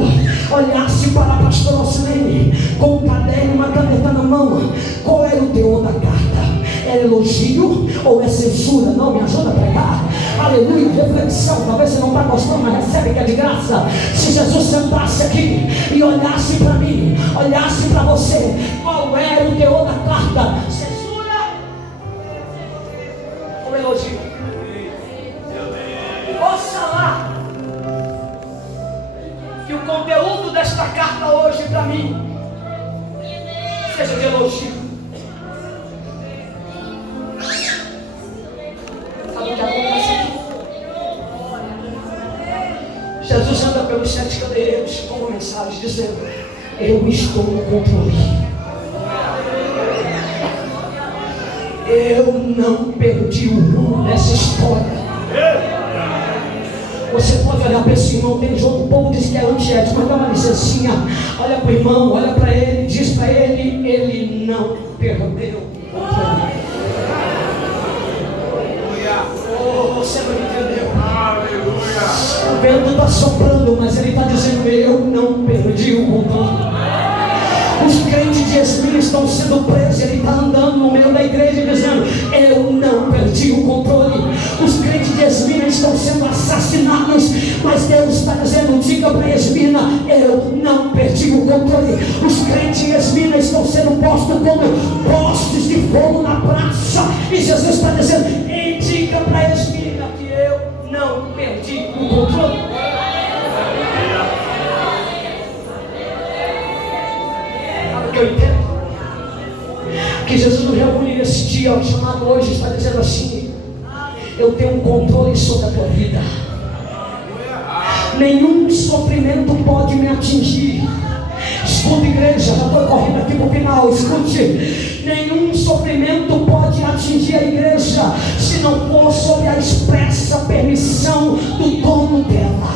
olhasse para a pastora Ocilene com um caderno e uma caneta na mão, qual era o teor da carta? É elogio ou é censura? Não, me ajuda a pregar. Aleluia, reflexão. Talvez você não está gostando, mas recebe que é de graça. Se Jesus sentasse aqui e olhasse para mim, olhasse para você, qual era o teor da carta? Censura ou elogio? Ouça lá que o conteúdo desta carta hoje para mim seja de elogio. Sabe o que acontece aqui? Jesus anda pelos 7 candeeiros com uma mensagem dizendo: eu estou no controle. Eu não perdi o rumo dessa história. Você pode olhar para esse irmão, tem jogo, o povo diz que é antiético, mas dá uma licencinha, olha para o irmão, olha para ele, diz para ele, ele não perdeu o controle. Oh, você não entendeu. O vento está soprando, mas ele está dizendo: eu não perdi o controle. Os crentes de Yasmina estão sendo presos. Ele está andando no meio da igreja dizendo: eu não perdi o controle. Os crentes de Yasmina estão sendo assassinados, mas Deus está dizendo: diga para Yasmina, eu não perdi o controle. Os crentes de Yasmina estão sendo postos como postes de fogo na praça, e Jesus está dizendo: e diga para Yasmina que eu não perdi o controle. Eu entendo que Jesus nos reúne nesse dia, chamado hoje, está dizendo assim: eu tenho um controle sobre a tua vida. Nenhum sofrimento pode me atingir. Escuta, igreja, já estou correndo aqui para o final. Escute: nenhum sofrimento pode atingir a igreja se não for sob a expressa permissão do dono dela.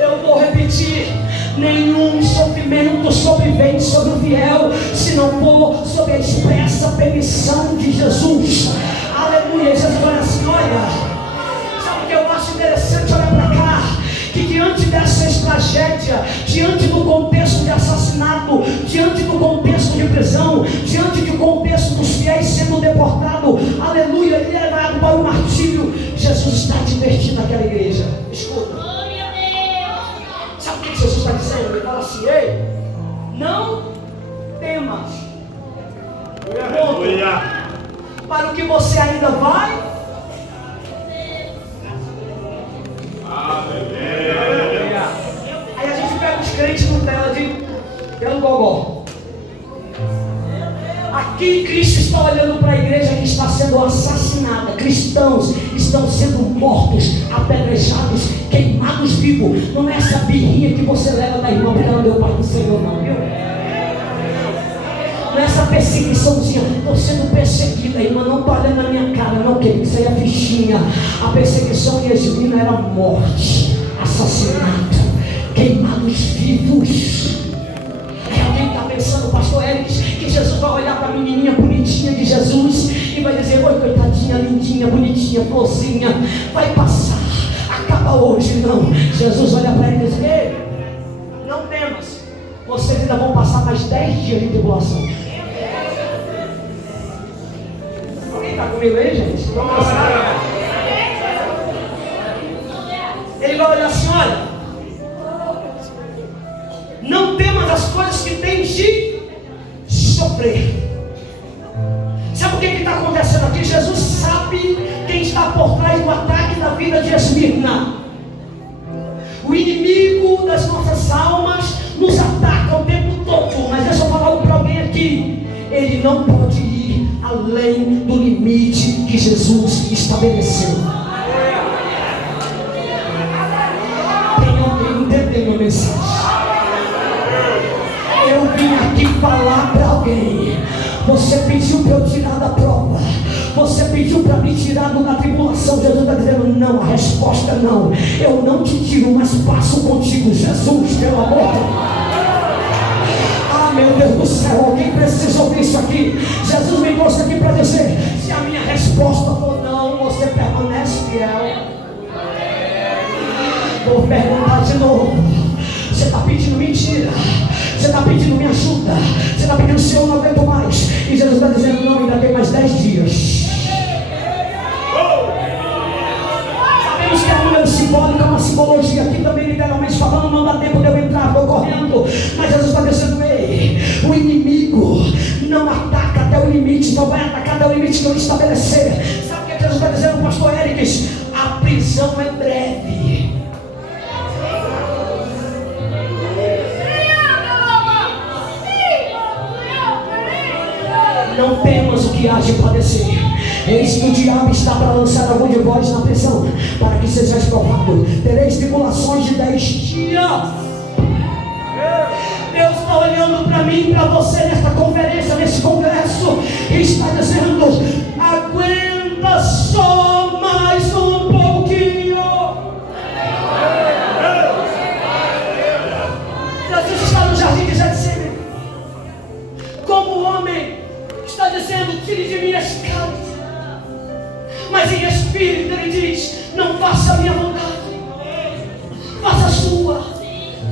Eu vou repetir: nenhum sofrimento sobrevém sobre o fiel se não for sob a expressa permissão de Jesus. Aleluia. Jesus fala assim: olha, sabe o que eu acho interessante? Olha para cá, que diante dessa tragédia, diante do contexto de assassinato, diante do contexto de prisão, diante do contexto dos fiéis sendo deportados, aleluia, ele é levado para o martírio, Jesus está divertindo aquela igreja. Escuta, sabe o que Jesus está dizendo? Ele fala assim: ei, não temas. Aleluia. Para o que você ainda vai. Aleluia. Aí a gente pega os crentes no pelo gogó. Aqui Cristo está olhando para a igreja que está sendo assassinada. Cristãos estão sendo mortos, apedrejados, queimados vivos. Não é essa birrinha que você leva da irmã porque ela deu pai do Senhor, não, viu? Não é essa perseguiçãozinha. Estou sendo perseguida, irmã, não está olhando na minha cara, não, querido. Isso aí é fichinha. A perseguição yesmina era morte, assassinato, queimados vivos. Aí alguém está pensando, pastor Eric, que Jesus vai olhar para a menininha bonitinha de Jesus e vai dizer: oi, coitadinha, lindinha, bonitinha, florzinha, vai passar, acaba hoje. Não, Jesus olha para ele e diz: ei, não temas, vocês ainda vão passar mais 10 dias de tribulação. Alguém está comigo aí, gente? Vamos lá. Ele vai olhar assim: olha, não temas as coisas que tens de sofrer. Sabe o que está acontecendo aqui? Jesus sabe quem está por trás do ataque da vida de Esmirna. O inimigo das nossas almas nos ataca o tempo todo. Mas deixa eu falar algo para alguém aqui: ele não pode ir além do limite que Jesus estabeleceu. Tem alguém entendendo a mensagem? Eu vim aqui falar para alguém. Você pediu para eu tirar da prova, você pediu para me tirar da tribulação. Jesus está dizendo: não, a resposta é não. Eu não te tiro, mas passo contigo. Jesus, pelo amor de Deus. Ah, meu Deus do céu, alguém precisa ouvir isso aqui. Jesus me trouxe aqui para dizer: se a minha resposta for não, você permanece fiel. Vou perguntar de novo. Você está pedindo mentira, você está pedindo me ajuda, você está pedindo: Senhor, não aguento mais. E Jesus está dizendo: não, ainda tem mais 10 dias. Sabemos que é um número simbólico, é uma simbologia. Aqui também, literalmente falando, não dá tempo de eu entrar, estou correndo. Mas Jesus está dizendo: ei, o inimigo não ataca até o limite, não vai atacar até o limite que eu estabelecer. Sabe o que Jesus está dizendo, pastor Eric? A prisão é breve. Não temas o que há de padecer. Eis que o diabo está para lançar algum de vós na prisão, para que sejais provado. Tereis tribulações de 10 dias. Deus está olhando para mim e para você nesta conferência, nesse congresso, e está dizendo: aguenta só mais um pouquinho. Jesus está no jardim de Getsemane, como o homem está dizendo: tire de mim esse cálice. Mas em espírito ele diz: não faça a minha vontade, faça a sua.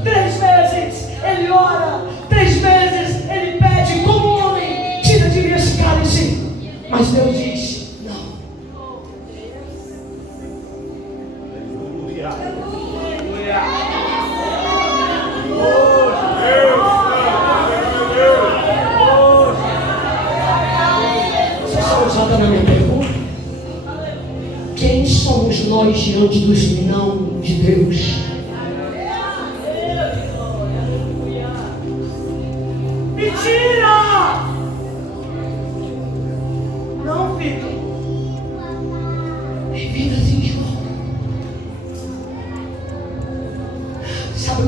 3 vezes ele ora, 3 vezes ele pede, como homem: tira de mim esse cálice. Mas Deus diz: não. Você está ousada na minha pergunta? Quem somos nós diante dos não de Deus? Mentira! Não, filho. Em vida de João.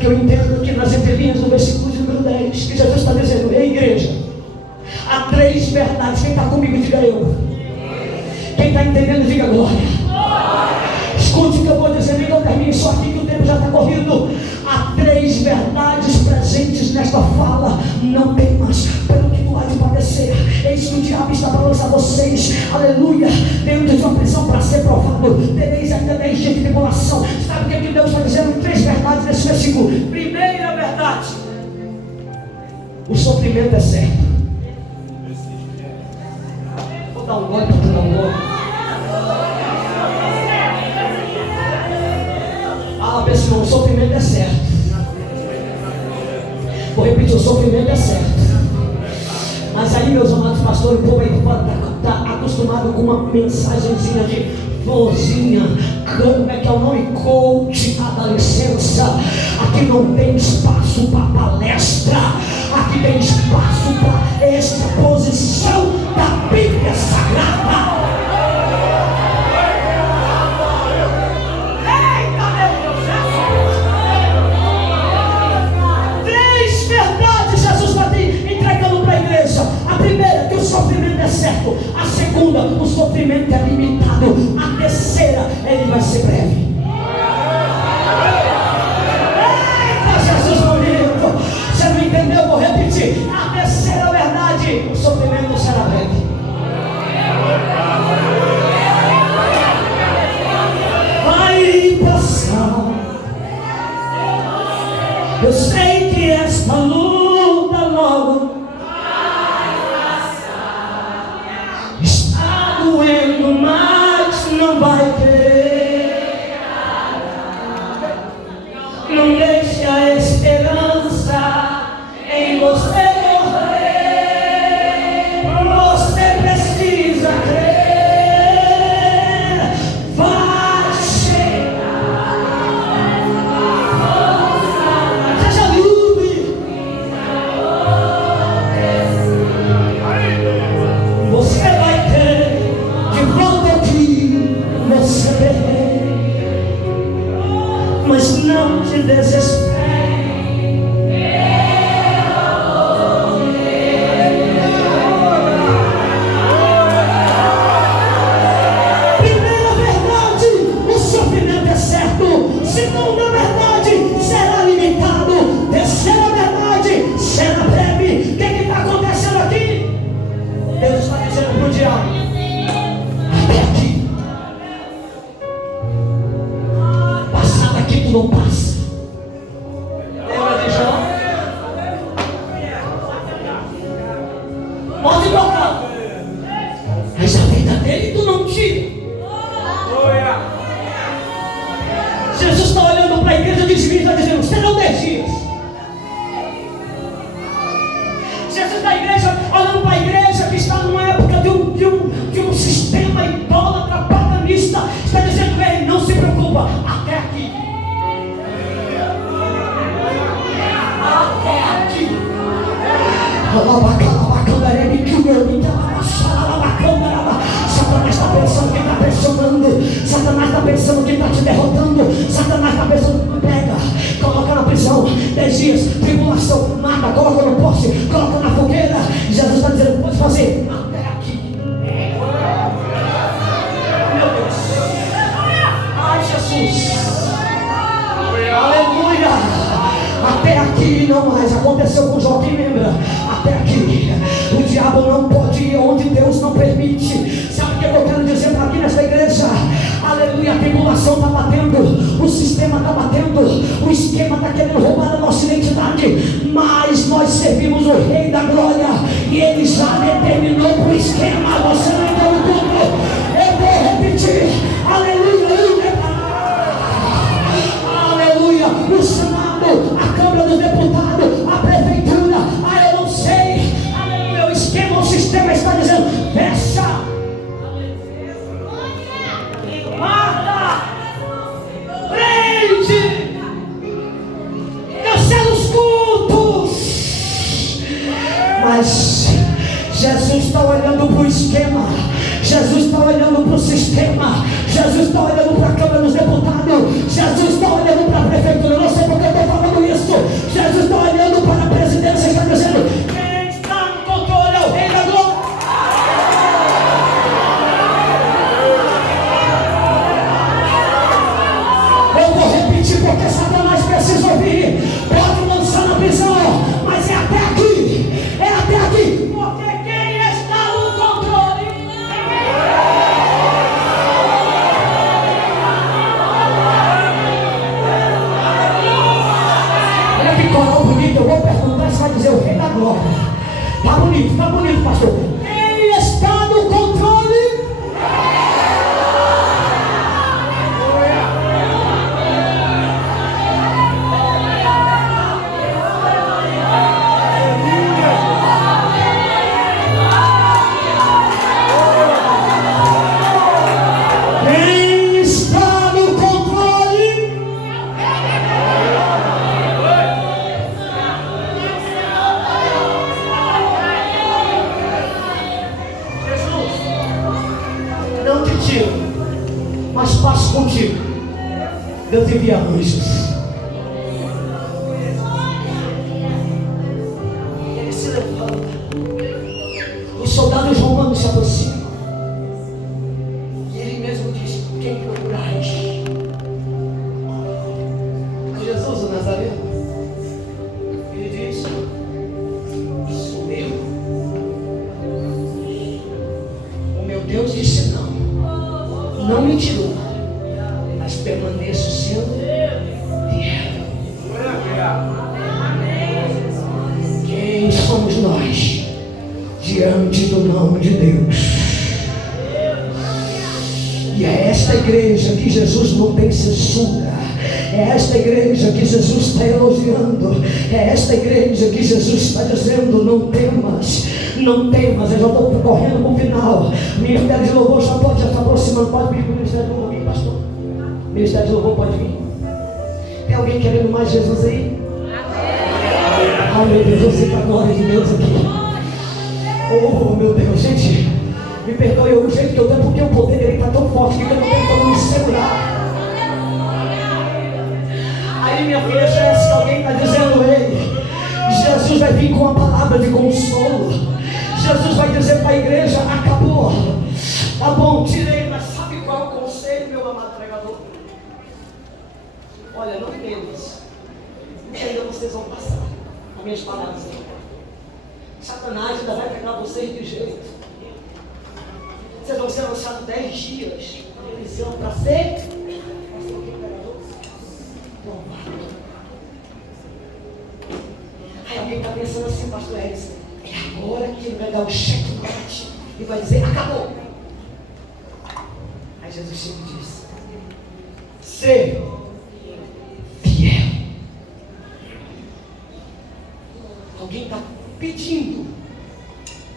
que eu entendo aqui nas entrelinhas do versículo de número 10, que Jesus está dizendo: ei igreja, há 3 verdades. Quem está comigo, diga eu. Quem está entendendo, diga glória. Escute o que eu vou dizer, então termine só aqui que o tempo já está corrido. Há 3 verdades presentes nesta fala. Não temas pelo que tu há de padecer. Eis que o diabo está para lançar vocês, aleluia, dentro de uma prisão para ser provado. Tereis ainda 10 dias de tribulação. Sabe o que Deus está dizendo? 3 verdades nesse versículo. Primeira verdade: o sofrimento é certo. Vou dar um golpe para tu dar um golpe. Fala, pessoal, o sofrimento é certo. Vou repetir: o sofrimento é certo. Mas aí, meus amados pastores, o povo aí está acostumado com uma mensagenzinha de florzinha, como é que é o nome? Coach, dá licença. Aqui não tem espaço para palestra, aqui tem espaço para exposição da Bíblia Sagrada. A primeira, que o sofrimento é certo. A segunda, o sofrimento é limitado. A terceira, ele vai ser breve. Eita, Jesus bonito! Você não entendeu? Vou repetir. A terceira verdade: o sofrimento será breve. Vai passar. Eu sei que esta luta logo doendo, mas não vai ter. Não deixe a esperança em você morrer. Você precisa crer. Vai chegar. Seja livre. Você vai ter de volta aqui, você, mas não te desespere. Primeira verdade: o sofrimento é certo. Segunda verdade: será limitado. Terceira verdade: será breve. O que está acontecendo aqui? Deus está dizendo para o diabo: não passa. Lembra de Jó? Pode tocar. Mas a vida dele tu não tira. Jesus está olhando para a igreja de Esmirna e está dizendo: serão 10 dias. Jesus está olhando para a igreja que está numa época de um sistema idólatra, paganista. Está dizendo: ei, não se preocupa, até aqui. Satanás está pensando que está pressionando. Satanás está pensando que está te derrotando. Satanás está pensando: pega, coloca na prisão, 10 dias, tribulação, mata, coloca no poste, coloca na fogueira. Jesus está dizendo: pode fazer até aqui. Meu Deus. Ai, Jesus. Aleluia. Até aqui não mais. Aconteceu com Jó, quem lembra? Até aqui. O diabo não pode ir onde Deus não permite. Sabe o que eu quero dizer para aqui nessa igreja? Aleluia, a tribulação está batendo, o sistema está batendo, o esquema está querendo roubar a nossa identidade, mas nós servimos o Rei da Glória e Ele já determinou para o esquema. Você não entendeu tudo? Eu vou repetir. Aleluia, aleluia. O Senado, a Câmara dos Deputados, a Prefeitura, eu não sei, aleluia, o esquema, o sistema está dizendo: fecha. Mata, prende, cancela os cultos. Mas Jesus está olhando para o esquema, Jesus está olhando para o sistema, Jesus está olhando para a Câmara dos Deputados, Jesus está olhando para a Prefeitura. Eu não sei porque eu estou falando isso. moral bonita, eu vou perguntar, você vai dizer o Rei da Glória. Tá bonito, pastor. Ele está no controle. Mas passo contigo. Deus envia anjos. Ele se levanta. Os soldados romanos se aproximam. E ele mesmo diz: quem procurais? Jesus, o Nazareno. Ele diz: sou eu. O meu Deus disse não. Não me tirou, mas permaneço sendo fiel. Quem somos nós diante do nome de Deus? E é esta igreja que Jesus não tem censura. É esta igreja que Jesus está elogiando. É esta igreja que Jesus está dizendo: não temas. Não temas, eu já estou correndo para o final. O ministério de louvor já pode se aproximando. Pode vir para o ministério de louvor, pastor. O ministério de louvor pode vir. Tem alguém querendo mais Jesus aí? Ai meu Deus, eu sinto a glória de Deus aqui. Oh meu Deus, gente, me perdoe o jeito que eu tenho, porque o poder dele está tão forte que eu não tenho como me segurar. Aí minha filha Jéssica, alguém está dizendo: ei, Jesus vai vir com uma palavra de consolo. Jesus vai dizer para a igreja: acabou, tá bom, tirei, mas sabe qual é o conselho, meu amado pregador? Olha, não temas, porque ainda vocês vão passar. As minhas palavras aí. Satanás ainda vai pegar vocês de jeito. Vocês vão ser lançados 10 dias de prisão para ser o que, pregador? Provado. Aí alguém está pensando assim: pastor Edson, é agora que ele vai dar o cheque mate e vai dizer: acabou. Aí Jesus chega e diz: ser fiel. Alguém está pedindo,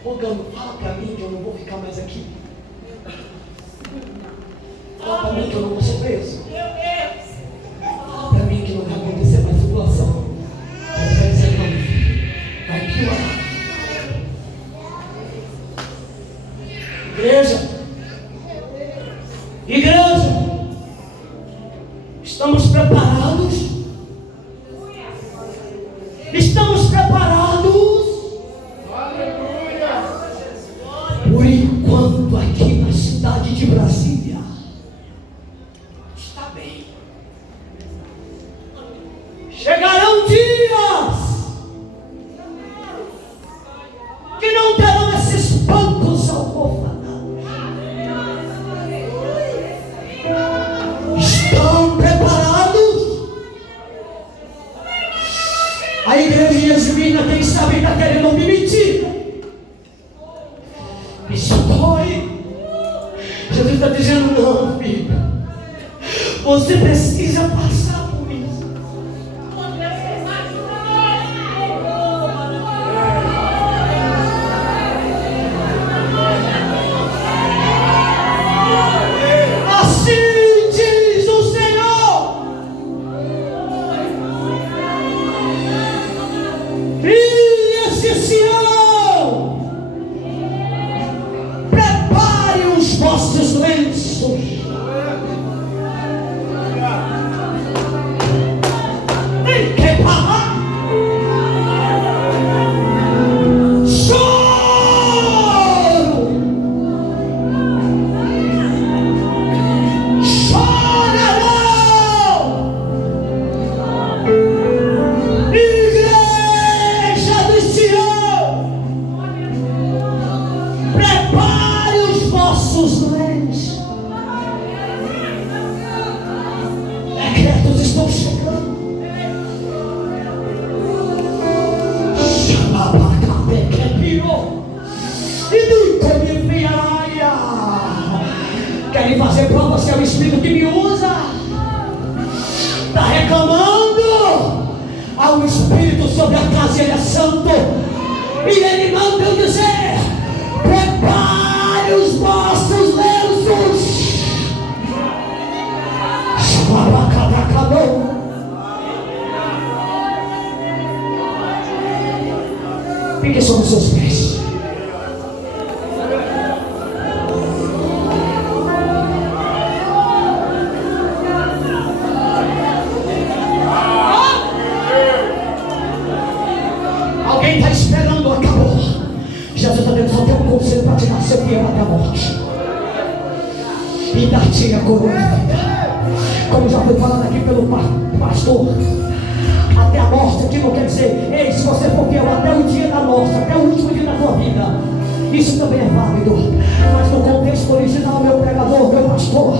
rogando: fala para mim que eu não vou ficar mais aqui. Fala para mim que eu não vou ser preso. Fala para mim que não vai acontecer mais situação. Mas vai dizer: não, vai piorar. Igreja, estamos preparados? Estamos preparados? Por enquanto, aqui na cidade de Brasília, está bem. Chegarão dias que não terão esses bancos almofadados. Estão preparados? A igreja de Yasmina, quem sabe, está querendo me mentir. Isso dói. Jesus está dizendo: não, filho, você precisa passar por isso. Assim diz o Senhor. Filhas de Sião, prepare os vossos lenços. vem fazer prova se é o Espírito que me usa. Está reclamando ao Espírito sobre a casa, ele é santo. E ele manda eu dizer: prepare os vossos lenços. Fique sobre os seus pés. Alguém está esperando, acabou. Jesus está dizendo: só tem um conselho para te dar, ser fiel até a morte. E dar-te a coroa de vida. Como já foi falado aqui pelo pastor, até a morte aqui não quer dizer, ei, se você for fiel até o dia da morte, até o último dia da tua vida, isso também é válido. Mas no contexto original, meu pregador, meu pastor,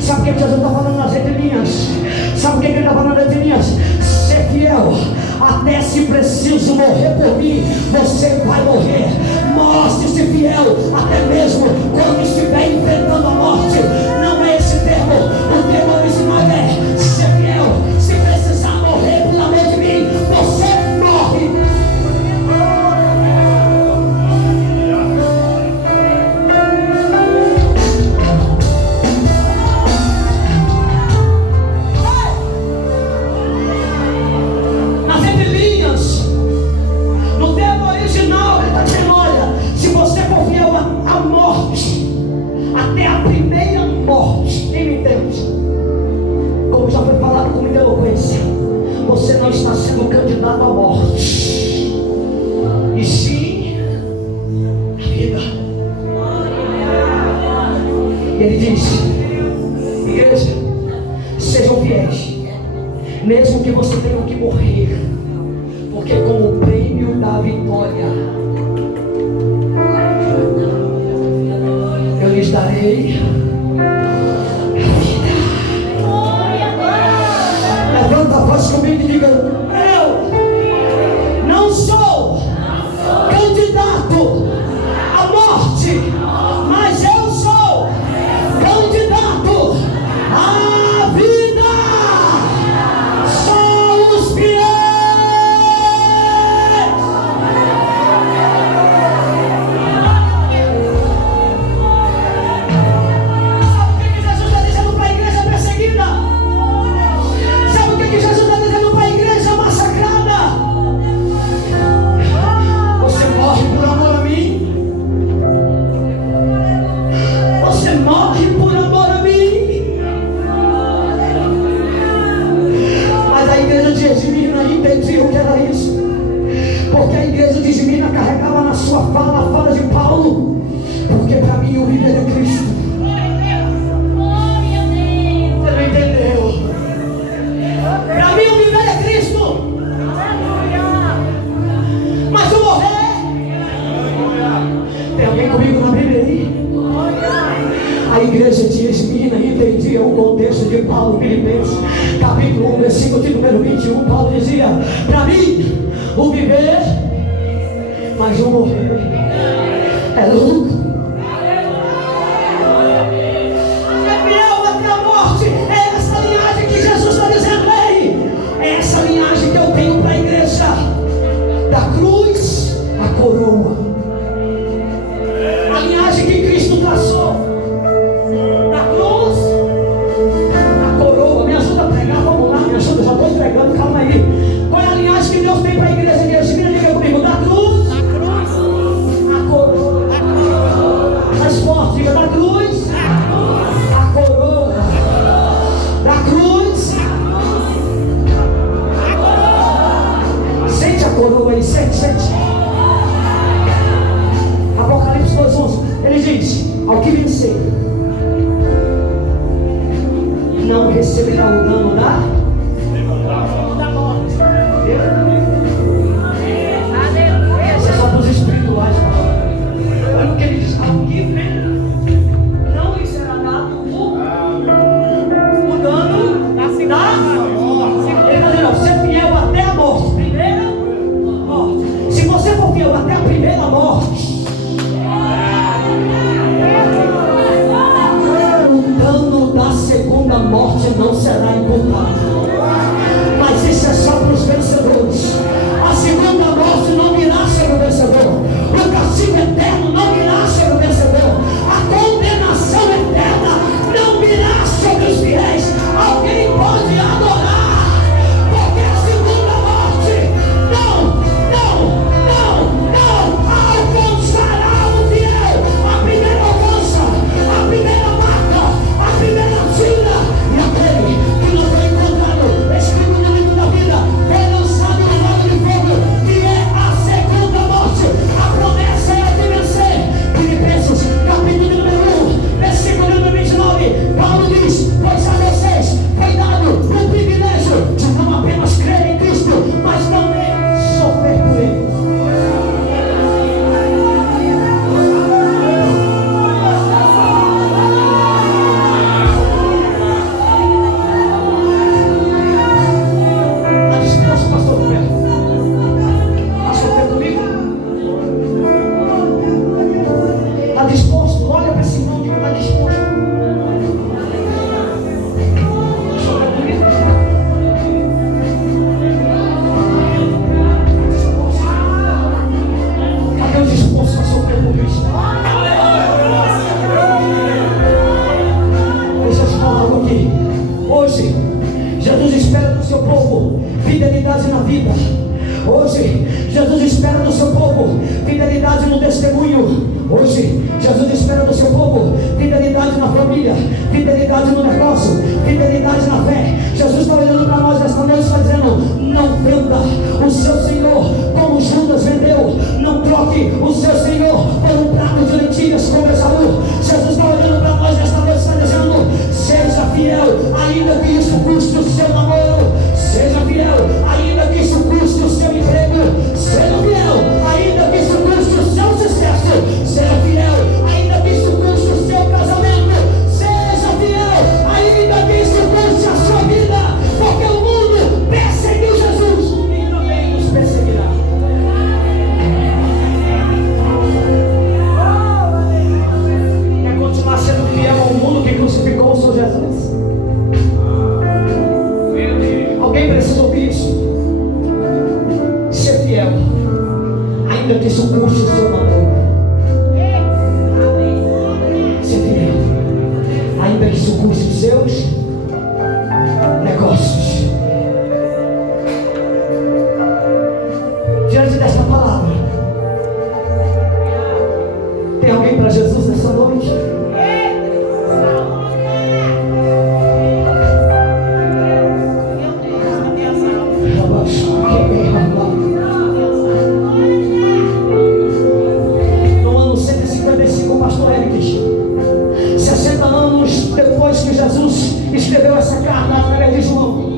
sabe o que Jesus está falando nas entrelinhas? Sabe o que ele está falando nas entrelinhas? Ser fiel, até se preciso morrer por mim, você vai morrer. Mostre-se fiel, até mesmo quando estiver enfrentando a morte. Não é esse termo, o termo original é ser fiel. Se precisar morrer por amor de mim, você morre. Nas entrelinhas, no termo original, ele está dizendo: olha, se você for fiel à morte, até a primeira morte, quem me entende? Como já foi falado com muita eloquência, você não está sendo candidato à morte, e sim a vida. Ele diz: igreja, sejam fiéis, mesmo que você tenha que morrer, porque como prêmio da vitória, eu lhes darei a vida. Levanta a voz comigo e diga: eu não sou candidato à morte, mas eu sou candidato à vida. Só os fiéis. Porque a igreja de Esmirna carregava na sua fala a fala de Paulo, porque para mim o viver é Cristo. Você não entendeu? Para mim o viver é Cristo, mas o morrer. Tem alguém comigo na Bíblia aí? A igreja de Esmirna entendia o contexto de Paulo, Filipenses capítulo 1, versículo de número 21. Paulo dizia: para mim o viver, mas o morrer é lucro. Ser fiel até a morte é essa linhagem que Jesus está dizendo: ei, é essa linhagem que eu tenho para a igreja. Da cruz à coroa, a linhagem que Cristo traçou. Da cruz à coroa. Me ajuda a pregar, vamos lá, me ajuda, já estou entregando, calma aí. Qual é a linhagem que Deus tem para a igreja de Esmirna? Diga comigo: da cruz à coroa. Hoje, Jesus espera do seu povo fidelidade no testemunho. Hoje, Jesus espera do seu povo fidelidade na família, fidelidade no negócio, fidelidade na fé. Jesus está olhando para nós nesta noite e está dizendo: não venda o seu Senhor como Judas vendeu. Não troque o seu Senhor por um prato de lentilhas como Esaú. Jesus está olhando para nós nesta noite e está dizendo: seja fiel, ainda que isso custe o seu namoro. Seja fiel, ainda que isso custe o seu emprego. Seja fiel, ainda que isso custe o seu sucesso. Seja fiel, ainda que isso custe o seu casamento. Seja fiel, ainda que isso custe a sua vida. Porque o mundo perseguiu Jesus e também nos perseguirá. Quer continuar sendo fiel ao mundo que crucificou o seu Jesus? Alguém precisa ouvir isso? Ser fiel, ainda que isso custe o seu namoro. Ser fiel, ainda que isso custe os seus negócios. Diante desta palavra, tem alguém para Jesus nessa noite? No ano 155, o pastor Eric, 60 anos depois que Jesus escreveu essa carta através de João,